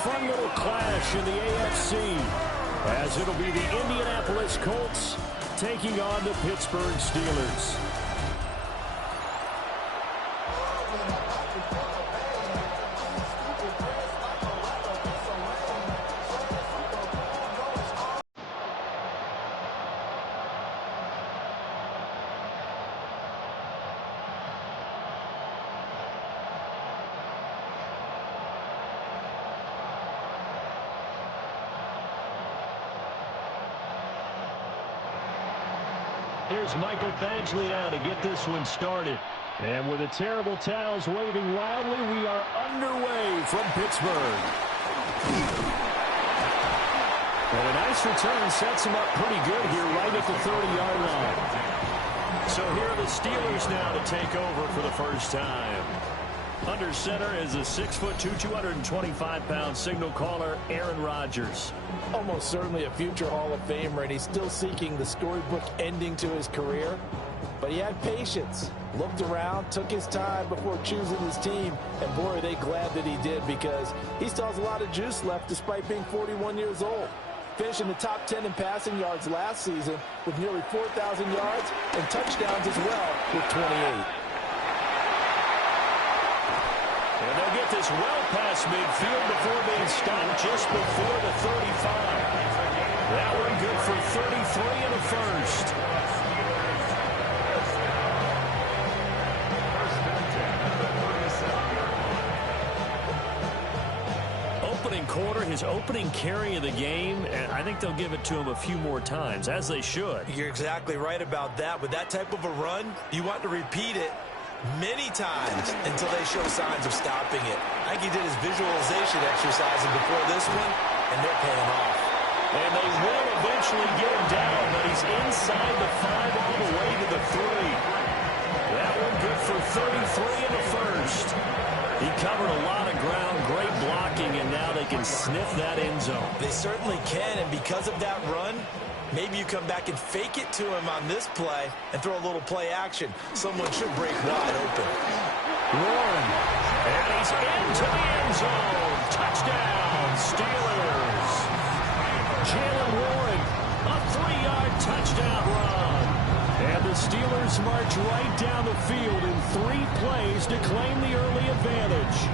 fun little clash in the AFC, as it'll be the Indianapolis Colts taking on the Pittsburgh Steelers. Here's Michael Badgley now to get this one started. And with the terrible towels waving wildly, we are underway from Pittsburgh. And a nice return sets him up pretty good here right at the 30-yard line. So here are the Steelers now to take over for the first time. Under center is a 6'2", 225-pound signal caller, Aaron Rodgers. Almost certainly a future Hall of Famer, and he's still seeking the storybook ending to his career. But he had patience, looked around, took his time before choosing his team, and boy, are they glad that he did, because he still has a lot of juice left despite being 41 years old. Finishing the top 10 in passing yards last season with nearly 4,000 yards and touchdowns as well with 28. And they'll get this well past midfield before being stopped just before the 35. That one good for 33 in the first. Opening quarter, his opening carry of the game, and I think they'll give it to him a few more times, as they should. You're exactly right about that. With that type of a run, you want to repeat it many times until they show signs of stopping it. I think he did his visualization exercises before this one, and they're paying off. And they will eventually get him down, but he's inside the 5 all the way to the 3. That one good for 33 in the first. He covered a lot of ground, great blocking, and now they can sniff that end zone. They certainly can, and because of that run, maybe you come back and fake it to him on this play and throw a little play action. Someone should break wide open. Warren, and he's into the end zone. Touchdown, Steelers. Jalen Warren, a 3-yard touchdown run. And the Steelers march right down the field in 3 plays to claim the early advantage.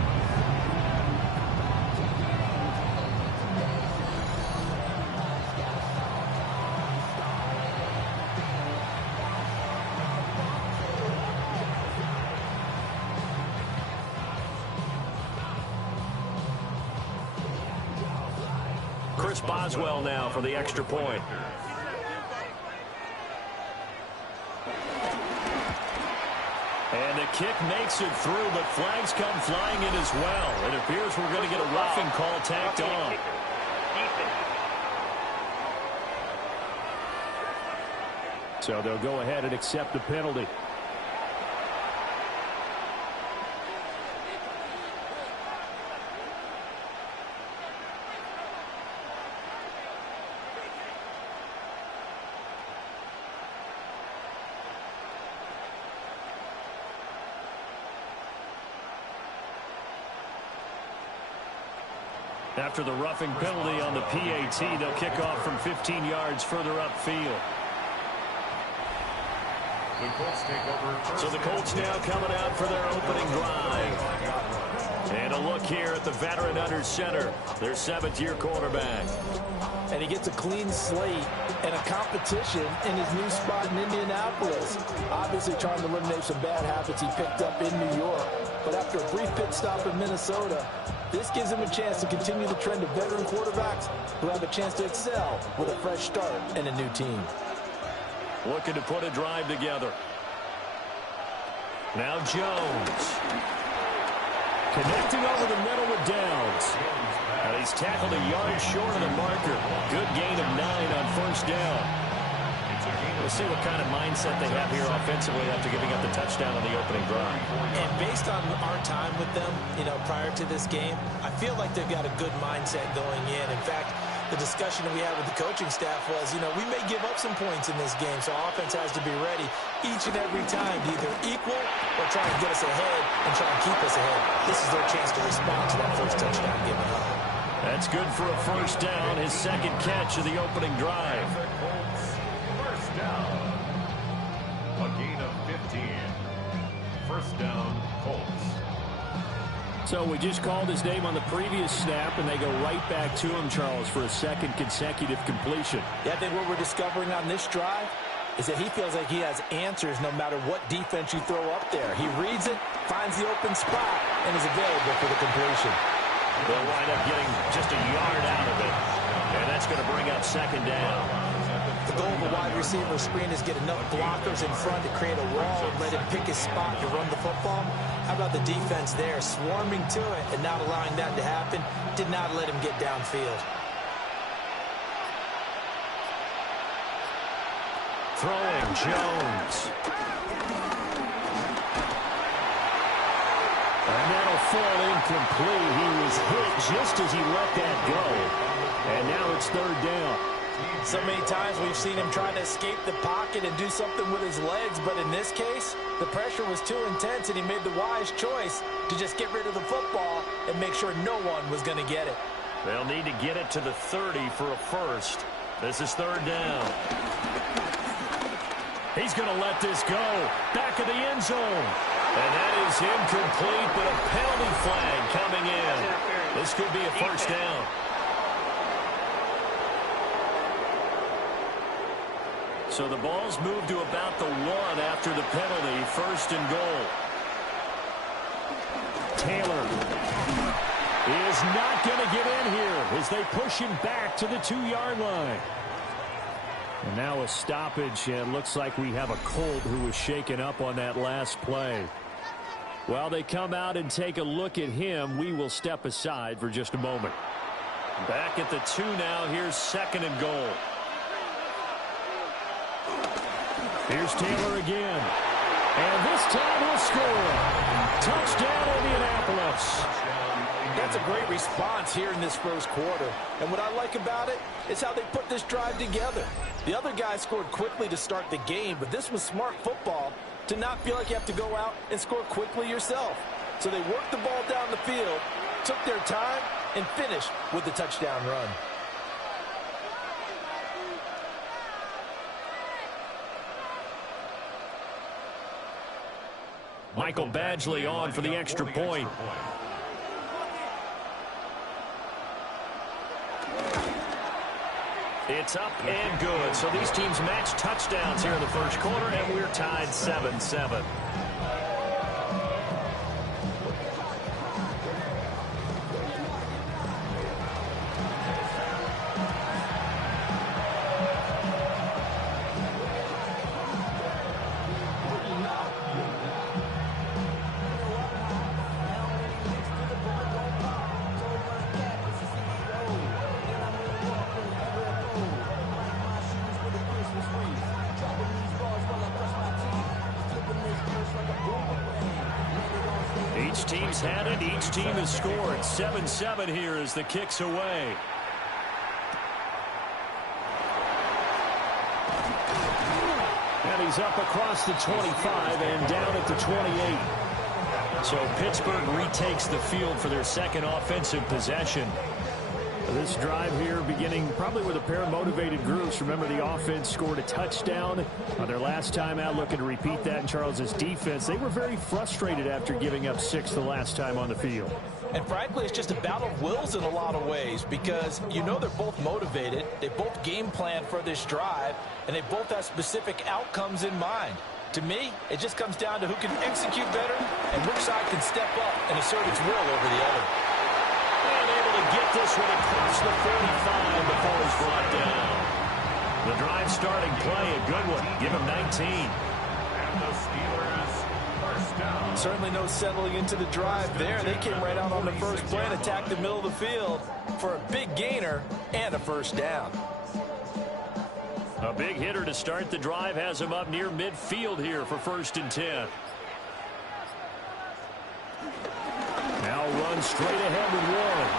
Chris Boswell now for the extra point. And the kick makes it through, but flags come flying in as well. It appears we're going to get a roughing call tacked on. So they'll go ahead and accept the penalty. After the roughing penalty on the PAT, they'll kick off from 15 yards further upfield. So the Colts now coming out for their opening drive. And a look here at the veteran under center, their 7th-year quarterback. And he gets a clean slate and a competition in his new spot in Indianapolis. Obviously trying to eliminate some bad habits he picked up in New York. But after a brief pit stop in Minnesota, this gives him a chance to continue the trend of veteran quarterbacks who have a chance to excel with a fresh start and a new team. Looking to put a drive together. Now Jones. Connecting over the middle with Downs. And he's tackled a yard short of the marker. Good gain of 9 on first down. We'll see what kind of mindset they have here offensively after giving up the touchdown on the opening drive. And based on our time with them, prior to this game, I feel like they've got a good mindset going in. In fact, the discussion that we had with the coaching staff was, we may give up some points in this game, so our offense has to be ready each and every time to either equal or try and get us ahead and try and keep us ahead. This is their chance to respond to that first touchdown given up. That's good for a first down, his second catch of the opening drive. First down. A gain of 15. First down, Colts. So we just called his name on the previous snap, and they go right back to him, Charles, for a second consecutive completion. Yeah, I think what we're discovering on this drive is that he feels like he has answers no matter what defense you throw up there. He reads it, finds the open spot, and is available for the completion. They'll wind up getting just a yard out of it, and that's going to bring up second down. The goal of a wide receiver screen is get enough blockers in front to create a wall and let him pick his spot to run the football. How about the defense there, swarming to it and not allowing that to happen? Did not let him get downfield. Throwing, Jones. And that'll fall incomplete. He was hit just as he let that go. And now it's third down. So many times we've seen him trying to escape the pocket and do something with his legs, but in this case, the pressure was too intense and he made the wise choice to just get rid of the football and make sure no one was going to get it. They'll need to get it to the 30 for a first. This is third down. He's going to let this go. Back of the end zone. And that is incomplete, but a penalty flag coming in. This could be a first down. So the ball's moved to about the 1 after the penalty. First and goal. Taylor is not going to get in here as they push him back to the 2-yard line. And now a stoppage, and looks like we have a Colt who was shaken up on that last play. While they come out and take a look at him, we will step aside for just a moment. Back at the 2 now. Here's second and goal. Here's Taylor again. And this time he'll score. Touchdown, Indianapolis. That's a great response here in this first quarter. And what I like about it is how they put this drive together. The other guy scored quickly to start the game, but this was smart football to not feel like you have to go out and score quickly yourself. So they worked the ball down the field, took their time, and finished with the touchdown run. Michael Badgley on for the extra point. It's up and good. So these teams match touchdowns here in the first quarter, and we're tied 7-7. Each team's had it. Each team has scored. 7-7 here as the kick's away. And he's up across the 25 and down at the 28. So Pittsburgh retakes the field for their second offensive possession. This drive here beginning probably with a pair of motivated groups. Remember, the offense scored a touchdown on their last time out, looking to repeat that in Charles's defense. They were very frustrated after giving up 6 the last time on the field. And frankly, it's just a battle of wills in a lot of ways because you know they're both motivated. They both game plan for this drive, and they both have specific outcomes in mind. To me, it just comes down to who can execute better and which side can step up and assert its will over the other. And able to get this one across the 45 before he's brought down. The drive starting play, a good one. Give him 19. And the Steelers first down. Certainly no settling into the drive there. They came right out on the first play and attacked the middle of the field for a big gainer and a first down. A big hitter to start the drive has him up near midfield here for 1st and 10. Now run straight ahead with Warren.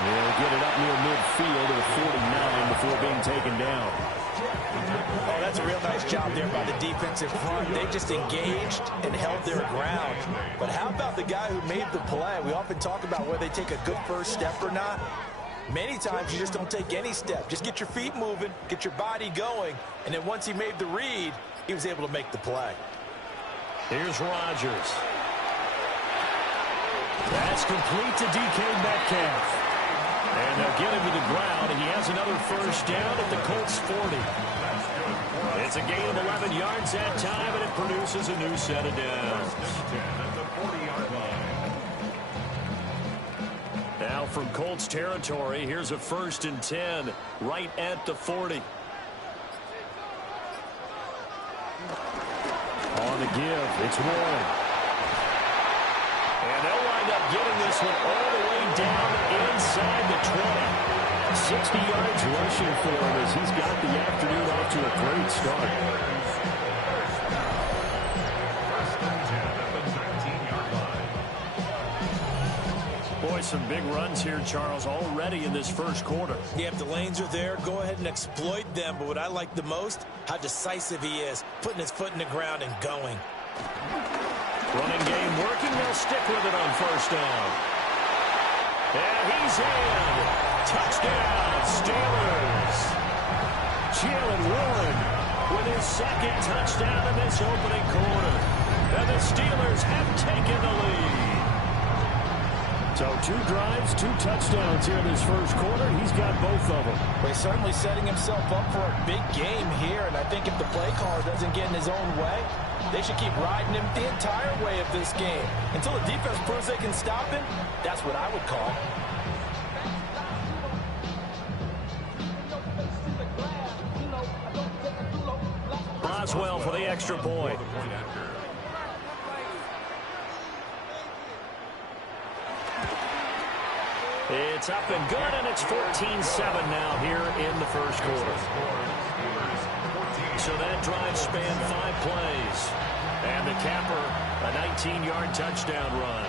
They'll get it up near midfield to the 49 before being taken down. Oh, that's a real nice job there by the defensive front. They just engaged and held their ground. But how about the guy who made the play? We often talk about whether they take a good first step or not. Many times you just don't take any step. Just get your feet moving, get your body going, and then once he made the read, he was able to make the play. Here's Rodgers. That's complete to DK Metcalf. And they'll get him to the ground, and he has another first down at the Colts 40. It's a gain of 11 yards that time, and it produces a new set of downs. Now from Colts territory, here's a 1st and 10 right at the 40. On the give, it's Warren. And they'll wind up getting this one all the way down inside the 20. 60 yards rushing for him as he's got the afternoon off to a great start. Boy, some big runs here, Charles, already in this first quarter. Yeah, if the lanes are there, go ahead and exploit them. But what I like the most, how decisive he is, putting his foot in the ground and going. Running game working. They'll stick with it on first down. And he's in. Touchdown, Steelers. Jalen Warren with his 2nd touchdown in this opening quarter. And the Steelers have taken the lead. So 2 drives, 2 touchdowns here in this first quarter. He's got both of them. Well, he's certainly setting himself up for a big game here. And I think if the play caller doesn't get in his own way, they should keep riding him the entire way of this game. Until the defense proves they can stop him, that's what I would call. Boswell for the extra point. It's up and good, and it's 14-7 now here in the first quarter. So that drive spanned 5 plays. And the capper, a 19-yard touchdown run.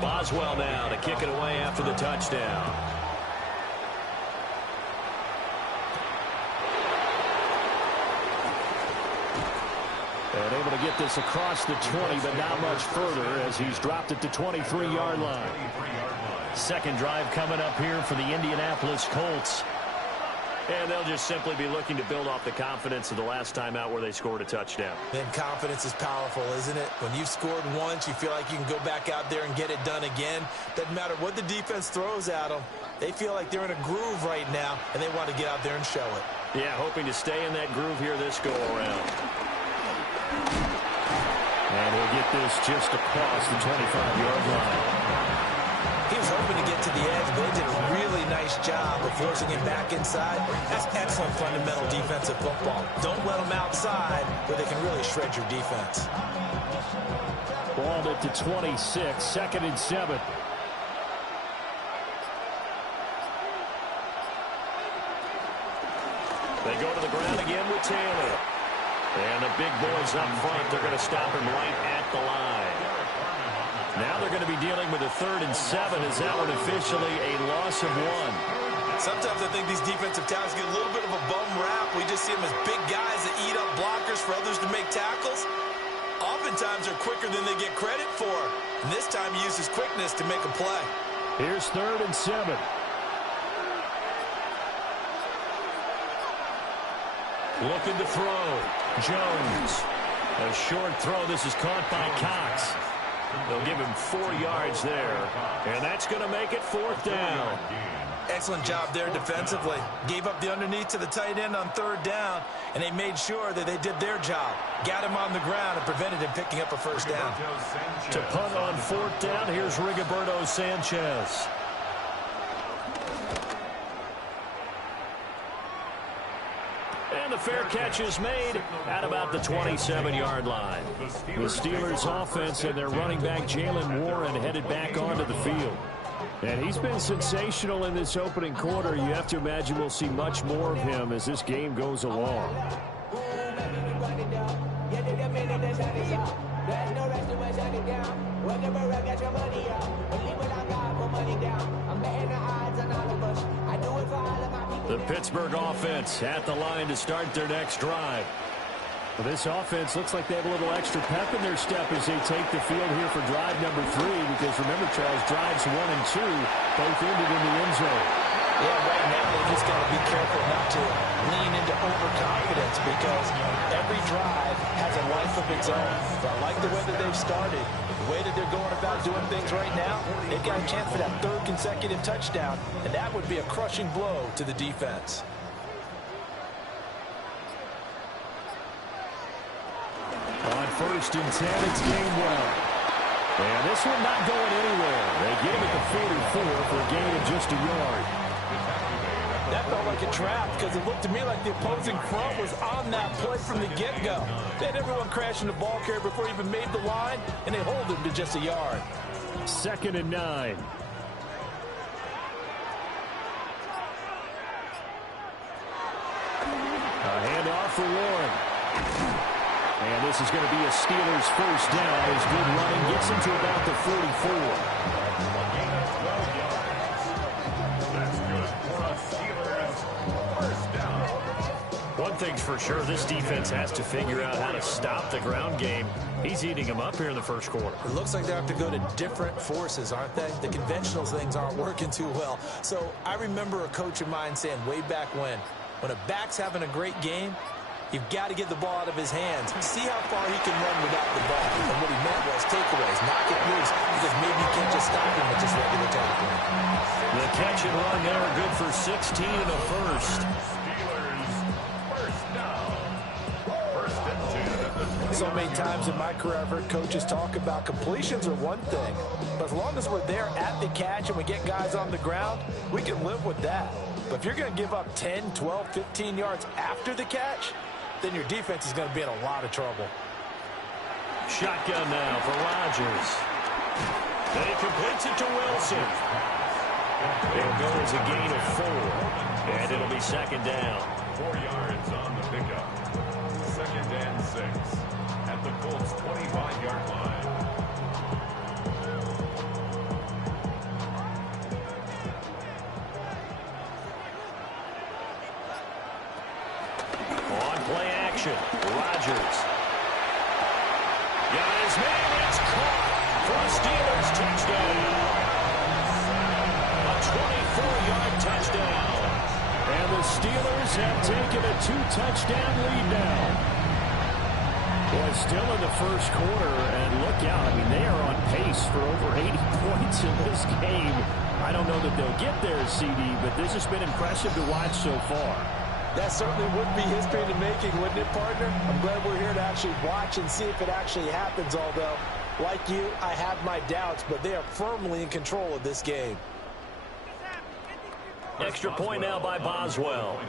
Boswell now to kick it away after the touchdown. And able to get this across the 20, but not much further as he's dropped it to 23-yard line. Second drive coming up here for the Indianapolis Colts. And they'll just simply be looking to build off the confidence of the last time out where they scored a touchdown. And confidence is powerful, isn't it? When you've scored once, you feel like you can go back out there and get it done again. Doesn't matter what the defense throws at them. They feel like they're in a groove right now, and they want to get out there and show it. Yeah, hoping to stay in that groove here this go-around. And he'll get this just across the 25-yard line. He was hoping to get to the edge, but they did a really nice job of forcing him back inside. That's excellent fundamental defensive football. Don't let them outside where they can really shred your defense. Balled it to 26, 2nd and 7. They go to the ground again with Taylor. And the big boys up front, they're going to stop him right at the line. Now they're going to be dealing with a 3rd and 7 as that one officially a loss of 1. Sometimes I think these defensive tackles get a little bit of a bum rap. We just see them as big guys that eat up blockers for others to make tackles. Oftentimes they're quicker than they get credit for. And this time he uses quickness to make a play. Here's 3rd and 7. Looking to throw. Jones. A short throw. This is caught by Cox. They'll give him 4 yards there. And that's going to make it 4th down. Excellent job there defensively. Gave up the underneath to the tight end on 3rd down, and they made sure that they did their job. Got him on the ground and prevented him picking up a 1st down. To punt on 4th down, here's Rigoberto Sanchez. And the fair catch is made at about the 27-yard line. The Steelers offense and their running back Jalen Warren headed back onto the field. And he's been sensational in this opening quarter. You have to imagine we'll see much more of him as this game goes along. The Pittsburgh offense at the line to start their next drive. Well, this offense looks like they have a little extra pep in their step as they take the field here for drive number 3, because remember, Charles, drives 1 and 2 both ended in the end zone. Yeah, right now they just got to be careful not to lean into overconfidence, because every drive has a life of its own. So I like the way that they've started, the way that they're going about doing things right now. They've got a chance for that 3rd consecutive touchdown, and that would be a crushing blow to the defense. On 1st and 10, it's Gameday. And this one not going anywhere. They get him at the 44 for a gain of just a yard. That felt like a trap, because it looked to me like the opposing front was on that play from the get-go. They had everyone crashing the ball carrier before he even made the line, and they hold him to just a yard. 2nd and 9. A handoff for Warren. And this is going to be a Steelers first down. His good running gets him to about the 44. That's good for a Steelers first down. One thing's for sure, this defense has to figure out how to stop the ground game. He's eating them up here in the first quarter. It looks like they have to go to different forces, aren't they? The conventional things aren't working too well. So I remember a coach of mine saying way back when a back's having a great game, you've got to get the ball out of his hands. See how far he can run without the ball. And what he meant was takeaways, knock it loose, because maybe you can't just stop him with just regular tackling. The catch and run there, good for 16 and a first. Steelers first down. 1st and 10 at the 20. So many times in my career, I've heard coaches talk about completions are one thing, but as long as we're there at the catch and we get guys on the ground, we can live with that. But if you're going to give up 10, 12, 15 yards after the catch, then your defense is going to be in a lot of trouble. Shotgun now for Rodgers. And he completes it to Wilson. There goes a gain of 4. And it'll be 2nd down. 4 yards on the pickup. 2nd and 6 at the Colts 25-yard line. Play action. Rodgers. Got his man. It's caught for a Steelers touchdown. A 24-yard touchdown. And the Steelers have taken a 2-touchdown lead now. Boy, still in the first quarter, and look out. I mean, they are on pace for over 80 points in this game. I don't know that they'll get there, CD, but this has been impressive to watch so far. That certainly would be history in the making, wouldn't it, partner? I'm glad we're here to actually watch and see if it actually happens, although, like you, I have my doubts, but they are firmly in control of this game. Extra point now by Boswell.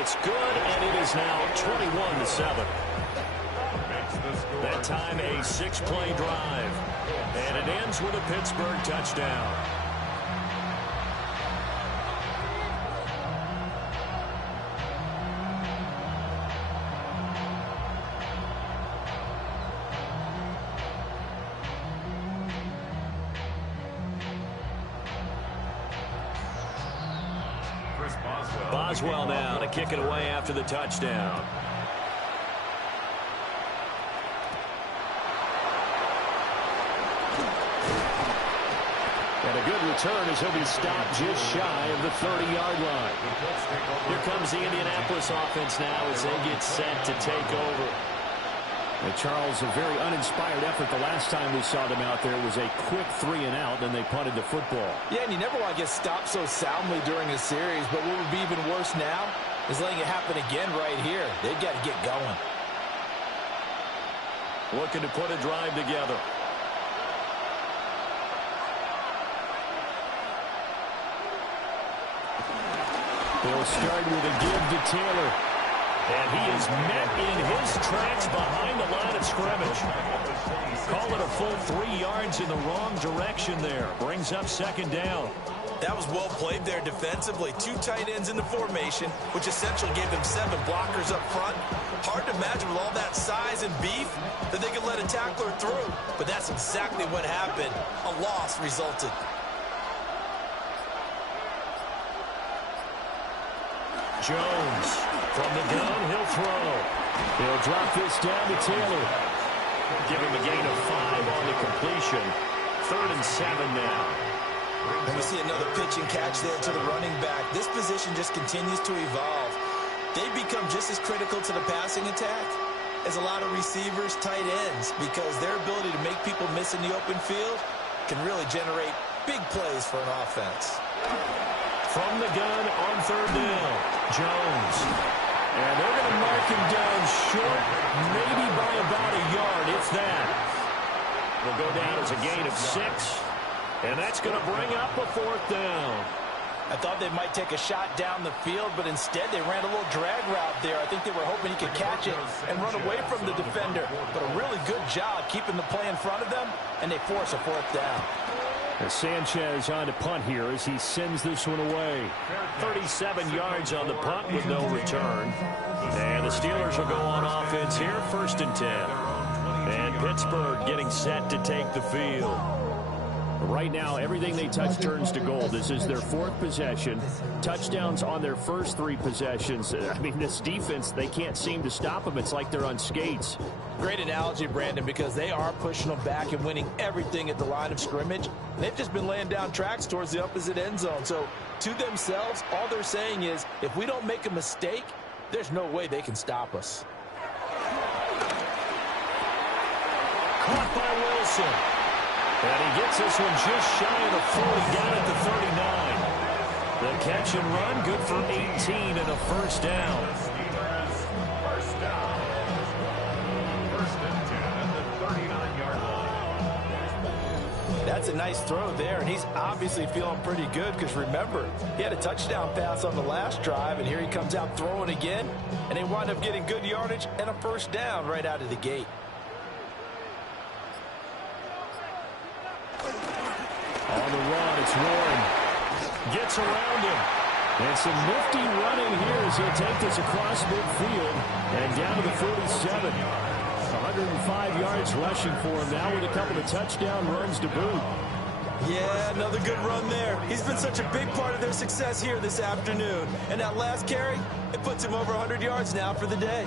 It's good, and it is now 21-7. That time a 6-play drive. And it ends with a Pittsburgh touchdown. Boswell now to kick it away after the touchdown. And a good return as he'll be stopped just shy of the 30-yard line. Here comes the Indianapolis offense now as they get set to take over. And Charles, a very uninspired effort the last time we saw them out there was a quick 3-and-out, then they punted the football. Yeah, and you never want to get stopped so soundly during a series, but what would be even worse now is letting it happen again right here. They've got to get going. Looking to put a drive together. They'll start with a give to Taylor. And he is met in his Lost tracks behind the line of scrimmage. Call it a full 3 yards in the wrong direction there. Brings up second down. That was well played there defensively. 2 tight ends in the formation, which essentially gave them 7 blockers up front. Hard to imagine with all that size and beef that they could let a tackler through. But that's exactly what happened. A loss resulted. Jones from the gun, he'll throw. He'll drop this down to Taylor. Give him a gain of 5 on the completion. 3rd and 7 now. And we see another pitch and catch there to the running back. This position just continues to evolve. They become just as critical to the passing attack as a lot of receivers, tight ends, because their ability to make people miss in the open field can really generate big plays for an offense. From the gun on 3rd down, Jones. And they're going to mark him down short, maybe by about a yard, if that. Will go down as a gain of 6. And that's going to bring up a 4th down. I thought they might take a shot down the field, but instead they ran a little drag route there. I think they were hoping he could catch it and run away from the defender. But a really good job keeping the play in front of them, and they force a 4th down. As Sanchez on to punt here as he sends this one away. 37 yards on the punt with no return. And the Steelers will go on offense here, 1st and 10. And Pittsburgh getting set to take the field. Right now, everything they touch turns to gold. This is their 4th possession. Touchdowns on their first 3 possessions. I mean, this defense, they can't seem to stop them. It's like they're on skates. Great analogy, Brandon, because they are pushing them back and winning everything at the line of scrimmage. They've just been laying down tracks towards the opposite end zone. So, to themselves, all they're saying is, if we don't make a mistake, there's no way they can stop us. Caught by Wilson. And he gets this one just shy of the 40, down at the 39. The catch and run, good for 18 and a 1st down. First down. 1st and 10 at the 39-yard line. That's a nice throw there, and he's obviously feeling pretty good because, remember, he had a touchdown pass on the last drive, and here he comes out throwing again, and they wind up getting good yardage and a 1st down right out of the gate. On the run, it's Warren. Gets around him. And some nifty running here as he'll take this across midfield and down to the 47. 105 yards rushing for him now with a couple of touchdown runs to boot. Yeah, another good run there. He's been such a big part of their success here this afternoon. And that last carry, it puts him over 100 yards now for the day.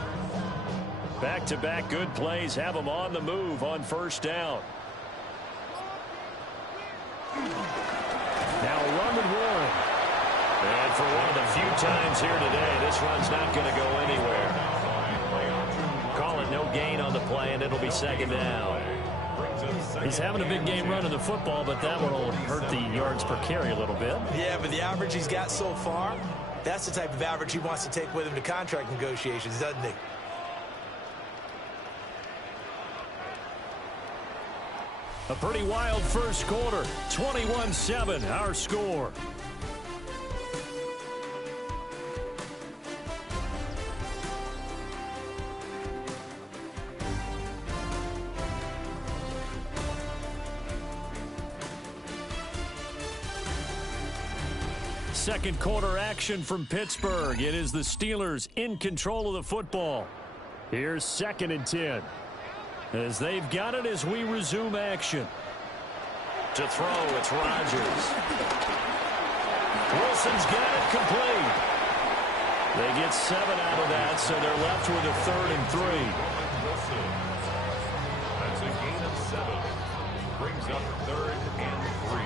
Back-to-back good plays have him on the move on 1st down. Now a run with Warren. And for one of the few times here today, this run's not going to go anywhere. Call it no gain on the play, and it'll be 2nd down. He's having a big game running the football, but that one will hurt the yards per carry a little bit. Yeah, but the average he's got so far, that's the type of average he wants to take with him to contract negotiations, doesn't he? A pretty wild first quarter. 21-7, our score. Second quarter action from Pittsburgh. It is the Steelers in control of the football. Here's 2nd and 10. As they've got it as we resume action. To throw, it's Rodgers. Wilson's got it complete. They get 7 out of that, so they're left with a 3rd and 3. That's a gain of 7. Brings up 3rd and 3.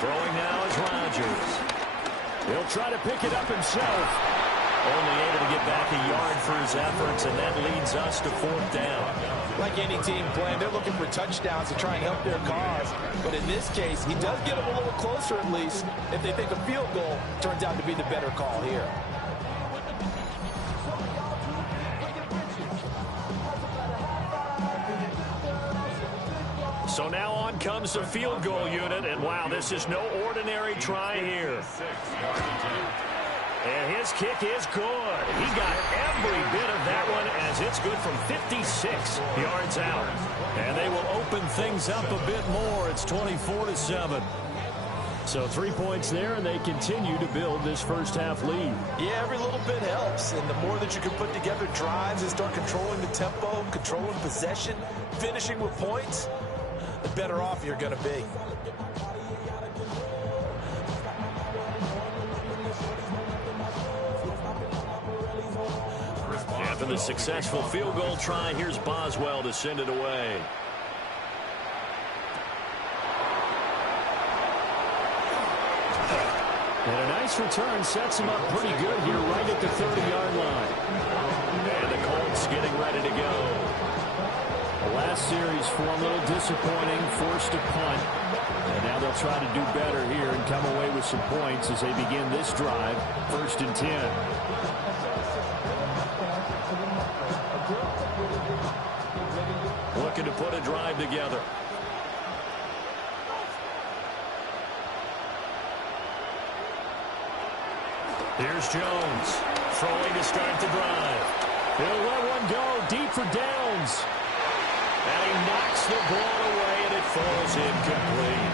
Throwing now is Rodgers. He'll try to pick it up himself. Only able to get back a yard for his efforts, and that leads us to 4th down. Like any team playing, they're looking for touchdowns to try and help their cause. But in this case, he does get them a little closer at least if they think a field goal turns out to be the better call here. So now on comes the field goal unit, and wow, this is no ordinary try here. And his kick is good. He got every bit of that one as it's good from 56 yards out. And they will open things up a bit more. It's 24-7. So 3 points there, and they continue to build this first half lead. Yeah, every little bit helps. And the more that you can put together drives and start controlling the tempo, controlling possession, finishing with points, the better off you're going to be. After the successful field goal try, here's Boswell to send it away. And a nice return sets him up pretty good here right at the 30-yard line. And the Colts getting ready to go. The last series for a little disappointing, forced a punt. And now they'll try to do better here and come away with some points as they begin this drive, 1st and 10. Looking to put a drive together. Here's Jones, throwing to start the drive. He'll let one go deep for Downs. And he knocks the ball away, and it falls incomplete.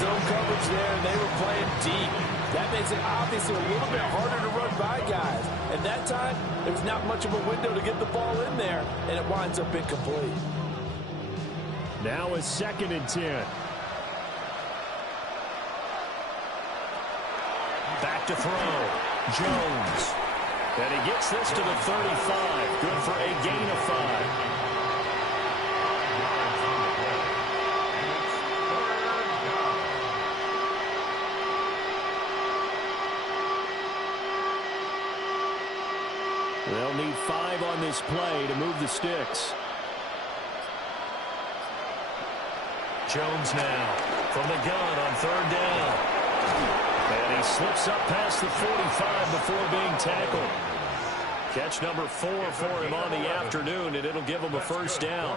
Zone coverage there, and they were playing deep. That makes it obviously a little bit harder to run by guys. And that time, there was not much of a window to get the ball in there, and it winds up incomplete. Now it's 2nd and 10. Back to throw. Jones. And he gets this to the 35. Good for a gain of 5. They'll need 5 on this play to move the sticks. Jones now from the gun on 3rd down. And he slips up past the 45 before being tackled. Catch number 4 for him on the afternoon, and it'll give him a 1st down.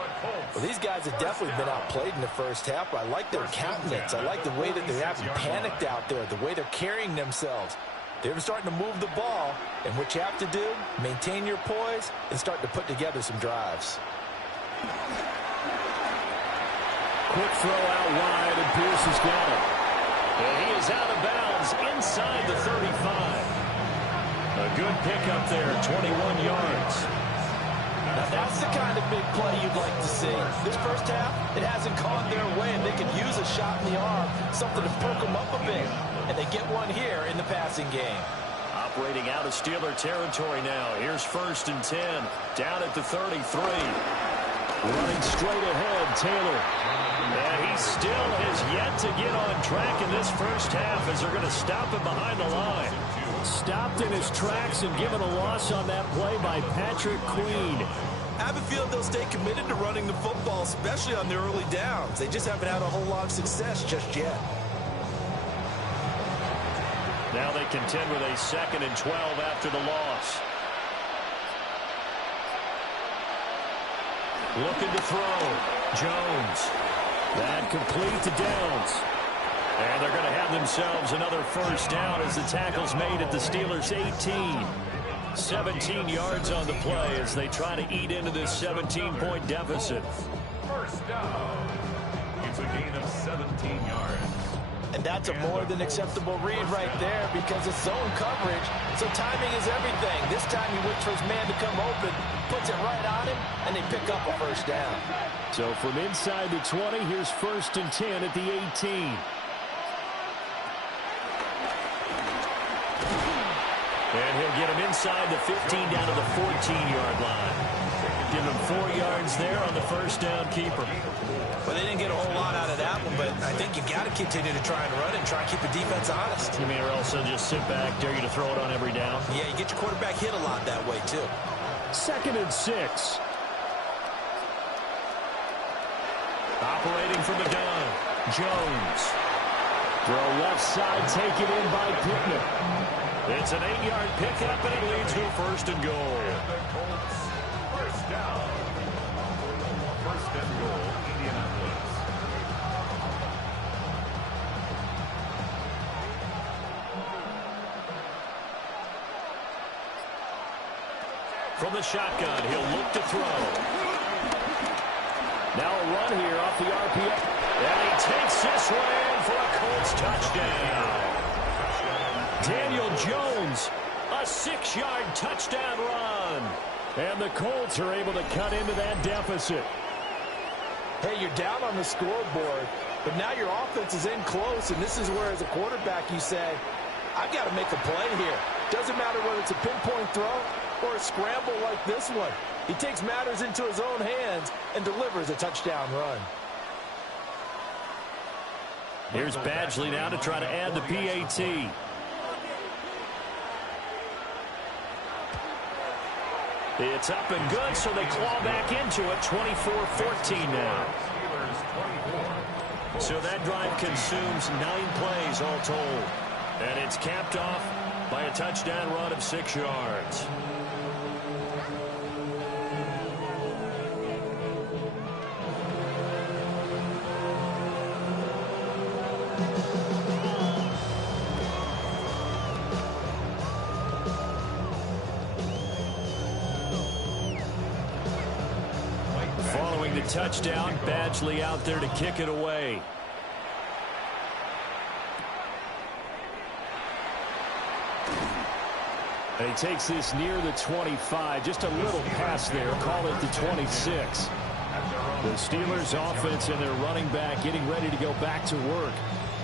Well, these guys have definitely been outplayed in the first half, but I like their countenance. I like the way that they haven't panicked out there, the way they're carrying themselves. They're starting to move the ball, and what you have to do, maintain your poise and start to put together some drives. Quick throw out wide, and Pierce has got it. And he is out of bounds inside the 35. A good pickup there, 21 yards. Now that's the kind of big play you'd like to see. This first half, it hasn't gone their way, and they could use a shot in the arm, something to perk them up a bit. And they get one here in the passing game. Operating out of Steeler territory now. Here's 1st and 10. Down at the 33. Running straight ahead, Taylor. And he still has yet to get on track in this first half as they're going to stop him behind the line. Stopped in his tracks and given a loss on that play by Patrick Queen. I have a feeling they'll stay committed to running the football, especially on their early downs. They just haven't had a whole lot of success just yet. Now they contend with a 2nd and 12 after the loss. Looking to throw. Jones. That complete to Downs. And they're going to have themselves another 1st down as the tackle's made at the Steelers' 18. 17 yards on the play as they try to eat into this 17-point deficit. 1st down. It's a gain of 17 yards. And that's a more than acceptable read right there because it's zone coverage, so timing is everything. This time he waits for his man to come open, puts it right on him, and they pick up a 1st down. So from inside the 20, here's 1st and 10 at the 18. And he'll get him inside the 15 down to the 14-yard line. Give him 4 yards there on the 1st down keeper. Well, they didn't get a whole lot out of that one, but I think you got to continue to try and run and try and keep the defense honest. You mean, or also just sit back, dare you to throw it on every down? Yeah, you get your quarterback hit a lot that way, too. 2nd and 6. Operating from the gun, Jones. Throw left side, taken in by Pittman. It's an 8-yard pickup, and it leads to a 1st and goal. The Colts, 1st down. 1st and goal, Indianapolis. From the shotgun, he'll look to throw. Now a run here off the RPO. And he takes this one in for a Colts touchdown. Daniel Jones, a 6-yard touchdown run. And the Colts are able to cut into that deficit. Hey, you're down on the scoreboard, but now your offense is in close, and this is where, as a quarterback, you say, I've got to make a play here. Doesn't matter whether it's a pinpoint throw or a scramble like this one. He takes matters into his own hands and delivers a touchdown run. Here's Badgley now to try to add the PAT. It's up and good, so they claw back into it, 24-14 now. So that drive consumes 9 plays all told. And it's capped off by a touchdown run of 6 yards. Following the touchdown, Badgley out there to kick it away. And he takes this near the 25. Just a little pass there. Call it the 26. The Steelers offense and their running back getting ready to go back to work.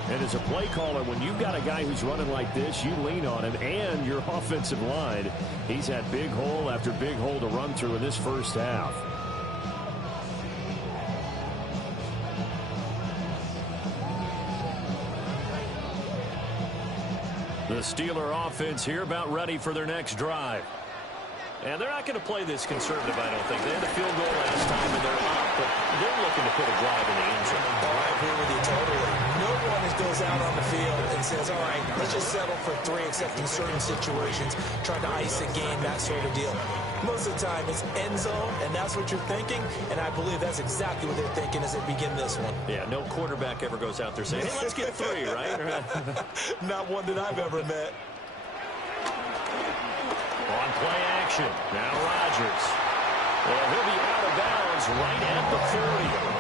And as a play caller, when you've got a guy who's running like this, you lean on him and your offensive line. He's had big hole after big hole to run through in this first half. The Steeler offense here about ready for their next drive. And they're not going to play this conservative, I don't think. They had a field goal last time, and they're up, but they're looking to put a drive in the end zone. Oh, I agree with you totally. No one goes out on the field and says, all right, let's just settle for 3, except in certain situations, trying to ice a game, that sort of deal. Most of the time, it's end zone, and that's what you're thinking, and I believe that's exactly what they're thinking as they begin this one. Yeah, no quarterback ever goes out there saying, hey, let's get 3, right? Not one that I've ever met. On play action, now Rodgers. Well, he'll be out of bounds right at the 40.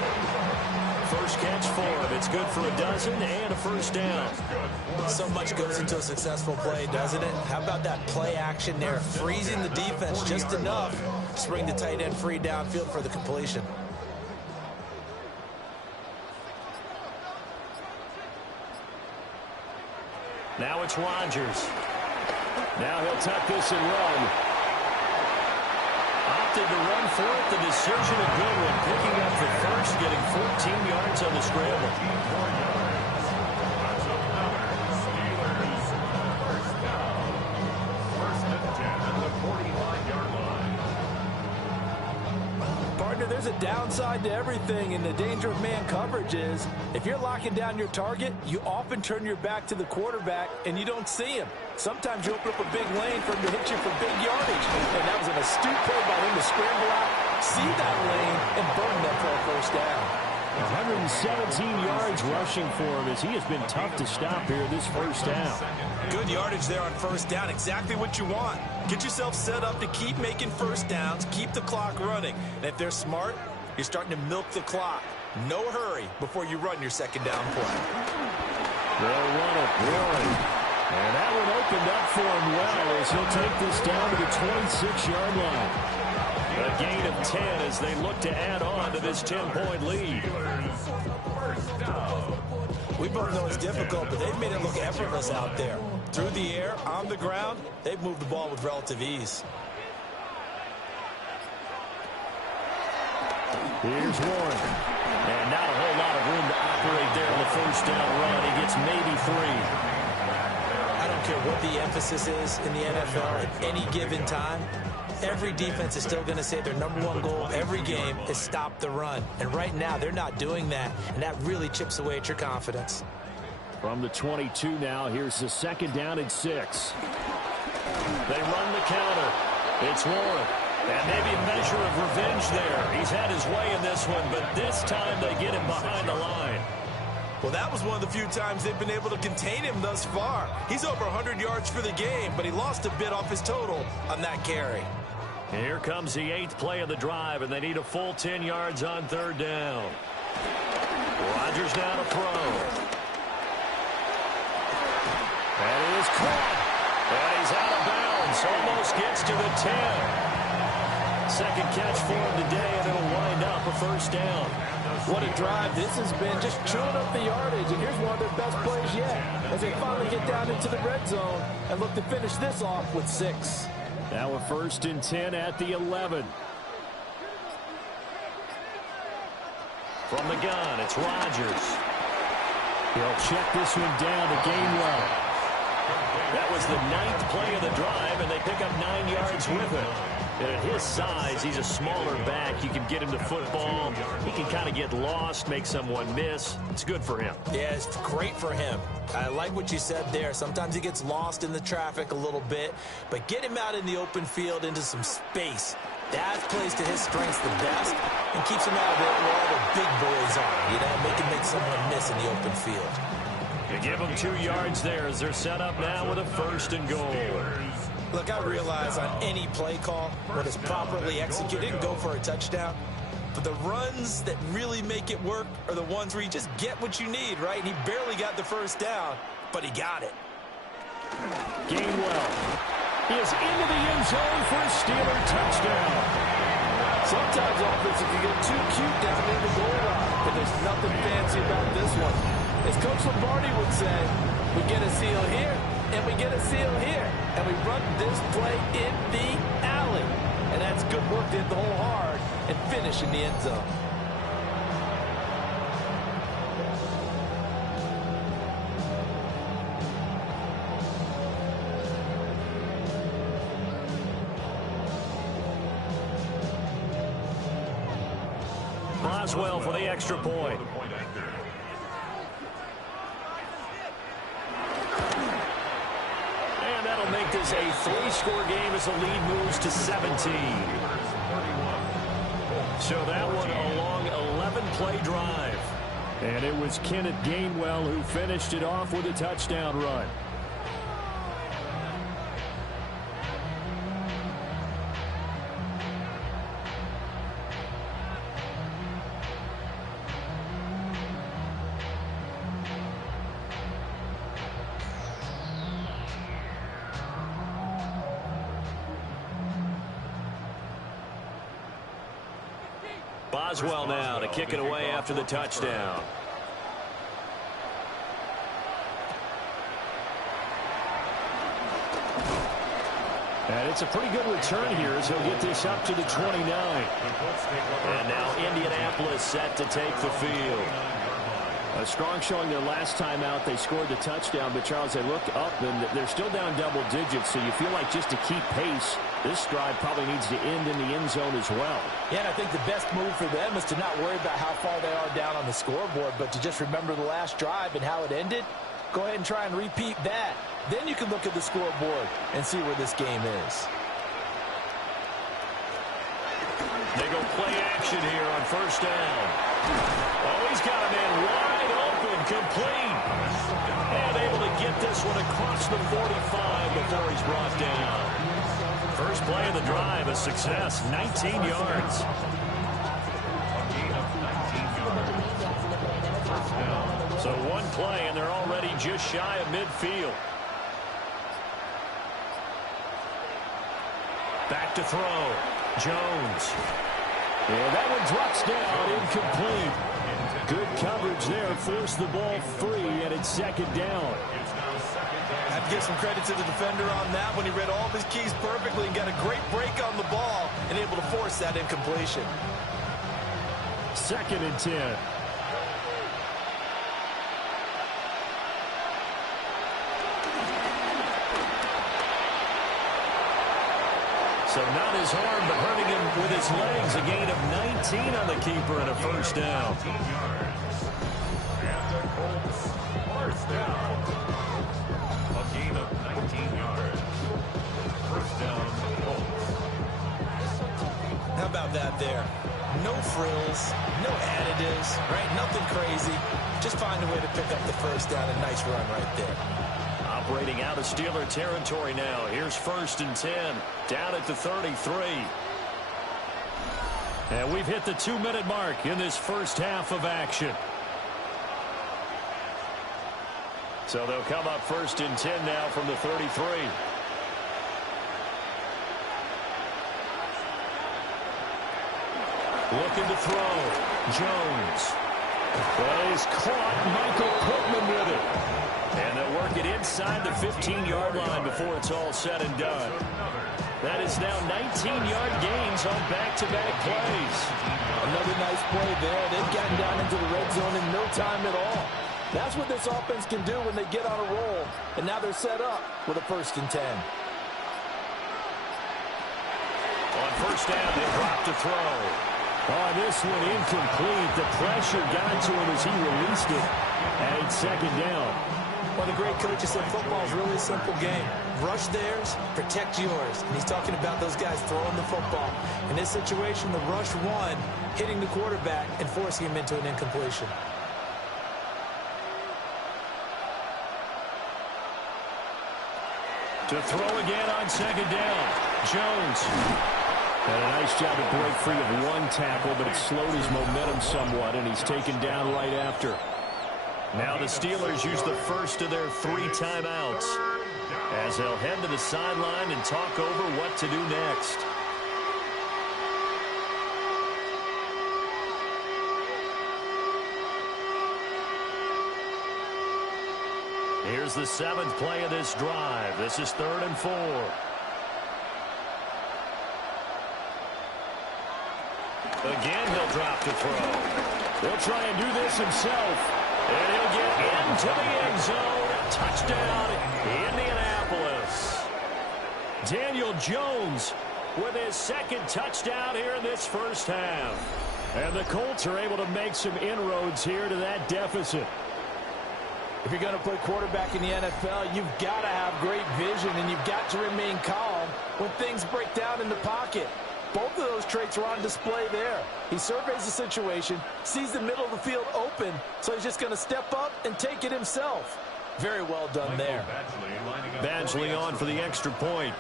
First catch for him. It's good for a dozen and a first down. So much goes into a successful play, doesn't it? How about that play action there? Freezing the defense just enough to bring the tight end free downfield for the completion. Now it's Rodgers. Now he'll tuck this and run. Opted to run for it. The decision a good one. Picking up the first, getting 14 yards on the scramble. Partner, there's a downside to everything, and the danger of man coverage is if you're locking down your target, you often turn your back to the quarterback and you don't see him. Sometimes you open up a big lane for him to hit you for big yardage, and that was an astute play by him to scramble out, see that lane, and burn them for a first down. 117 yards rushing for him as he has been tough to stop here this first down. Good yardage there on first down. Exactly what you want. Get yourself set up to keep making first downs, keep the clock running. And if they're smart, you're starting to milk the clock. No hurry before you run your second down play. They'll run it, Warren. And that one opened up for him well as he'll take this down to the 26-yard line. A gain of 10 as they look to add on to this 10-point lead. We both know it's difficult, but they've made it look effortless out there. Through the air, on the ground, they've moved the ball with relative ease. Here's Warren. And not a whole lot of room to operate there on the first down run. He gets maybe 3. I don't care what the emphasis is in the NFL at any given time. Every defense is still going to say their #1 goal every game is stop the run. And right now, they're not doing that, and that really chips away at your confidence. From the 22 now, here's the second down and 6. They run the counter. It's Warren. And maybe a measure of revenge there. He's had his way in this one, but this time they get him behind the line. Well, that was one of the few times they've been able to contain him thus far. He's over 100 yards for the game, but he lost a bit off his total on that carry. Here comes the 8th play of the drive, and they need a full 10 yards on 3rd down. Rodgers now to throw. And he is caught. And he's out of bounds. Almost gets to the 10. Second catch for him today, and it'll wind up a 1st down. What a drive this has been, just chewing up the yardage. And here's one of their best plays yet as they finally get down into the red zone and look to finish this off with 6. Now a 1st and 10 at the 11. From the gun, it's Rodgers. He'll check this one down to Gainwell. That was the 9th play of the drive, and they pick up 9 yards with it. And at his size, he's a smaller back. You can get him to football. He can kind of get lost, make someone miss. It's good for him. Yeah, it's great for him. I like what you said there. Sometimes he gets lost in the traffic a little bit, but get him out in the open field into some space. That plays to his strengths the best and keeps him out of it where all the big boys are. You know, make someone miss in the open field. You give them 2 yards there as they're set up now with a 1st and goal. Look, I realize on any play call, when it's properly executed, and go for a touchdown. But the runs that really make it work are the ones where you just get what you need, right? And he barely got the 1st down, but he got it. Gainwell is into the end zone for a Steeler touchdown. Sometimes offense can get too cute down near the goal line, but there's nothing fancy about this one. As Coach Lombardi would say, we get a seal here, and we get a seal here, and we run this play in the alley. And that's good work to hit the hole hard and finish in the end zone. Boswell for the extra point. And that'll make this a 3-score game as the lead moves to 17. So that one a long 11-play drive. And it was Kenneth Gainwell who finished it off with a touchdown run. Boswell now to kick it away after the touchdown. And it's a pretty good return here as he'll get this up to the 29. And now Indianapolis set to take the field. A strong showing their last time out. They scored the touchdown, but Charles, they looked up and they're still down double digits, so you feel like just to keep pace, this drive probably needs to end in the end zone as well. Yeah, and I think the best move for them is to not worry about how far they are down on the scoreboard, but to just remember the last drive and how it ended. Go ahead and try and repeat that. Then you can look at the scoreboard and see where this game is. They go play action here on 1st down. Oh, he's got a man wide open, complete. And able to get this one across the 45 before he's brought down. First play of the drive, a success, 19 yards. So one play, and they're already just shy of midfield. Back to throw. Jones. And that one drops down, incomplete. Good coverage there, forced the ball free, and it's 2nd down. I have to give some credit to the defender on that when he read all of his keys perfectly and got a great break on the ball and able to force that incompletion. 2nd and 10. So not his arm, but hurting him with his legs. A gain of 19 on the keeper and a 1st down. And the Colts, 1st down. A gain of 19 yards. 1st down, Colts. How about that there? No frills, no additives, right? Nothing crazy. Just find a way to pick up the 1st down. A nice run right there. operating out of Steeler territory now. Here's 1st and 10, down at the 33. And we've hit the 2-minute mark in this first half of action. So they'll come up 1st and 10 now from the 33. Looking to throw. Jones. Well, he's caught. Michael Pittman with it. And they'll work it inside the 15-yard line before it's all said and done. That is now 19-yard gains on back-to-back plays. Another nice play there. They've gotten down into the red zone in no time at all. That's what this offense can do when they get on a roll. And now they're set up with a 1st and 10. On 1st down, they drop to throw. Oh, this one incomplete. The pressure got to him as he released it. And it's 2nd down. One of the great coaches said football is really a simple game. Rush theirs, protect yours. And he's talking about those guys throwing the football. In this situation, the rush one, hitting the quarterback and forcing him into an incompletion. To throw again on 2nd down. Jones. And a nice job to break free of one tackle, but it slowed his momentum somewhat, and he's taken down right after. Now the Steelers use the first of their 3 timeouts as they'll head to the sideline and talk over what to do next. Here's the 7th play of this drive. This is 3rd and 4. Again, he'll drop to throw. He'll try and do this himself. And he'll get into the end zone. Touchdown, Indianapolis. Daniel Jones with his 2nd touchdown here in this first half. And the Colts are able to make some inroads here to that deficit. If you're going to play quarterback in the NFL, you've got to have great vision, and you've got to remain calm when things break down in the pocket. Both of those traits are on display there. He surveys the situation, sees the middle of the field open, so he's just going to step up and take it himself. Very well done there. Badgley on for the extra point.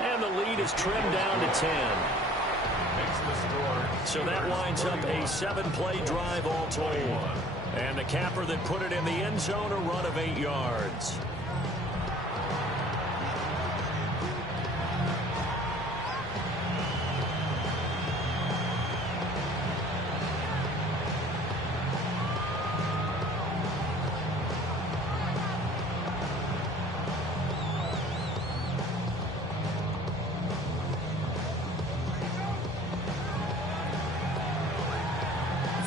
And the lead is trimmed down to 10. So that winds up a 7-play drive all told. And the capper that put it in the end zone, a run of 8 yards.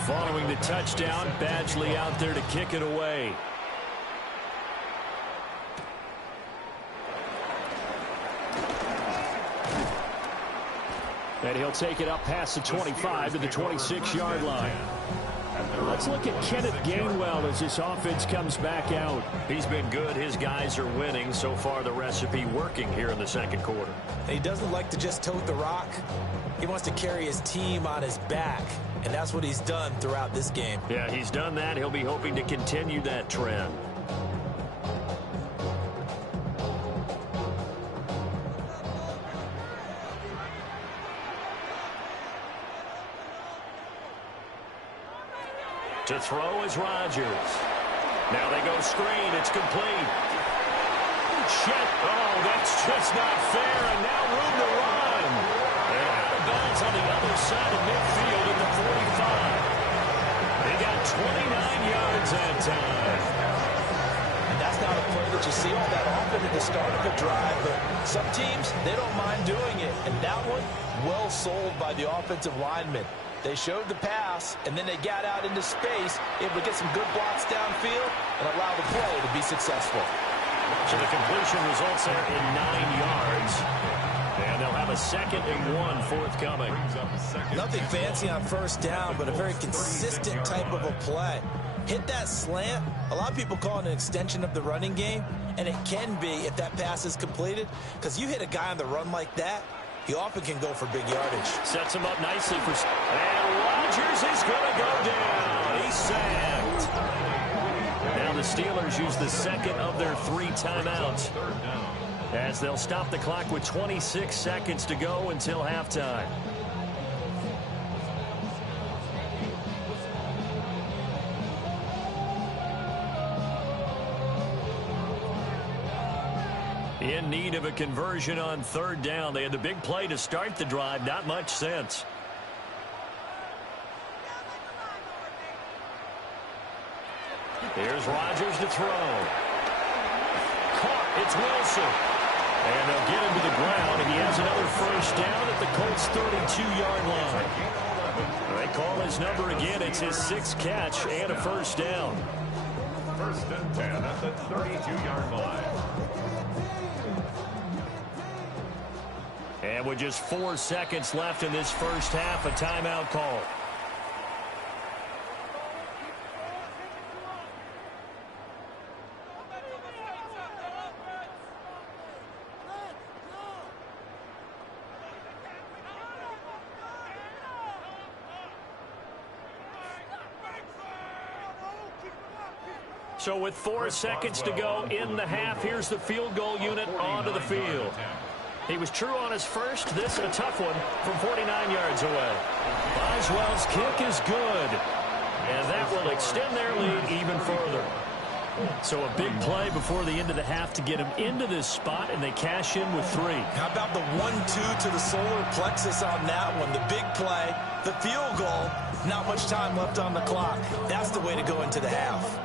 Following the touchdown, Badgley out there to kick it away. And he'll take it up past the 25 to the 26-yard line. Let's look at Kenneth Gainwell as this offense comes back out. He's been good. His guys are winning. So far, the recipe working here in the 2nd quarter. He doesn't like to just tote the rock. He wants to carry his team on his back, and that's what he's done throughout this game. Yeah, he's done that. He'll be hoping to continue that trend. To throw is Rodgers. Now they go screen. It's complete. Shit. Oh, that's just not fair. And now room to run. And out of bounds on the other side of midfield at the 45. They got 29 yards that time. And that's not a play that you see all that often at the start of a drive. But some teams, they don't mind doing it. And that one, well sold by the offensive lineman. They showed the pass, and then they got out into space, able to get some good blocks downfield and allow the play to be successful. So the completion results there in 9 yards. And they'll have a 2nd and 1 forthcoming. Nothing fancy on 1st down, but a very consistent type of a play. Hit that slant. A lot of people call it an extension of the running game, and it can be if that pass is completed, because you hit a guy on the run like that, he often can go for big yardage. Sets him up nicely for... And Rodgers is going to go down. He's sacked. Now the Steelers use the second of their 3 timeouts, as they'll stop the clock with 26 seconds to go until halftime. In need of a conversion on 3rd down. They had the big play to start the drive. Not much sense. Here's Rodgers to throw. Caught. It's Wilson. And they'll get him to the ground, and he has another first down at the Colts' 32-yard line. They call his number again. It's his 6th catch and a first down. 1st and 10 at the 32-yard line. And with just 4 seconds left in this first half, a timeout call. So with 4 seconds to go in the half, here's the field goal unit onto the field. He was true on his first. This a tough one from 49 yards away. Boswell's kick is good, and that will extend their lead even further. So a big play before the end of the half to get him into this spot, and they cash in with 3. How about the 1-2 to the solar plexus on that one? The big play, the field goal, not much time left on the clock. That's the way to go into the half.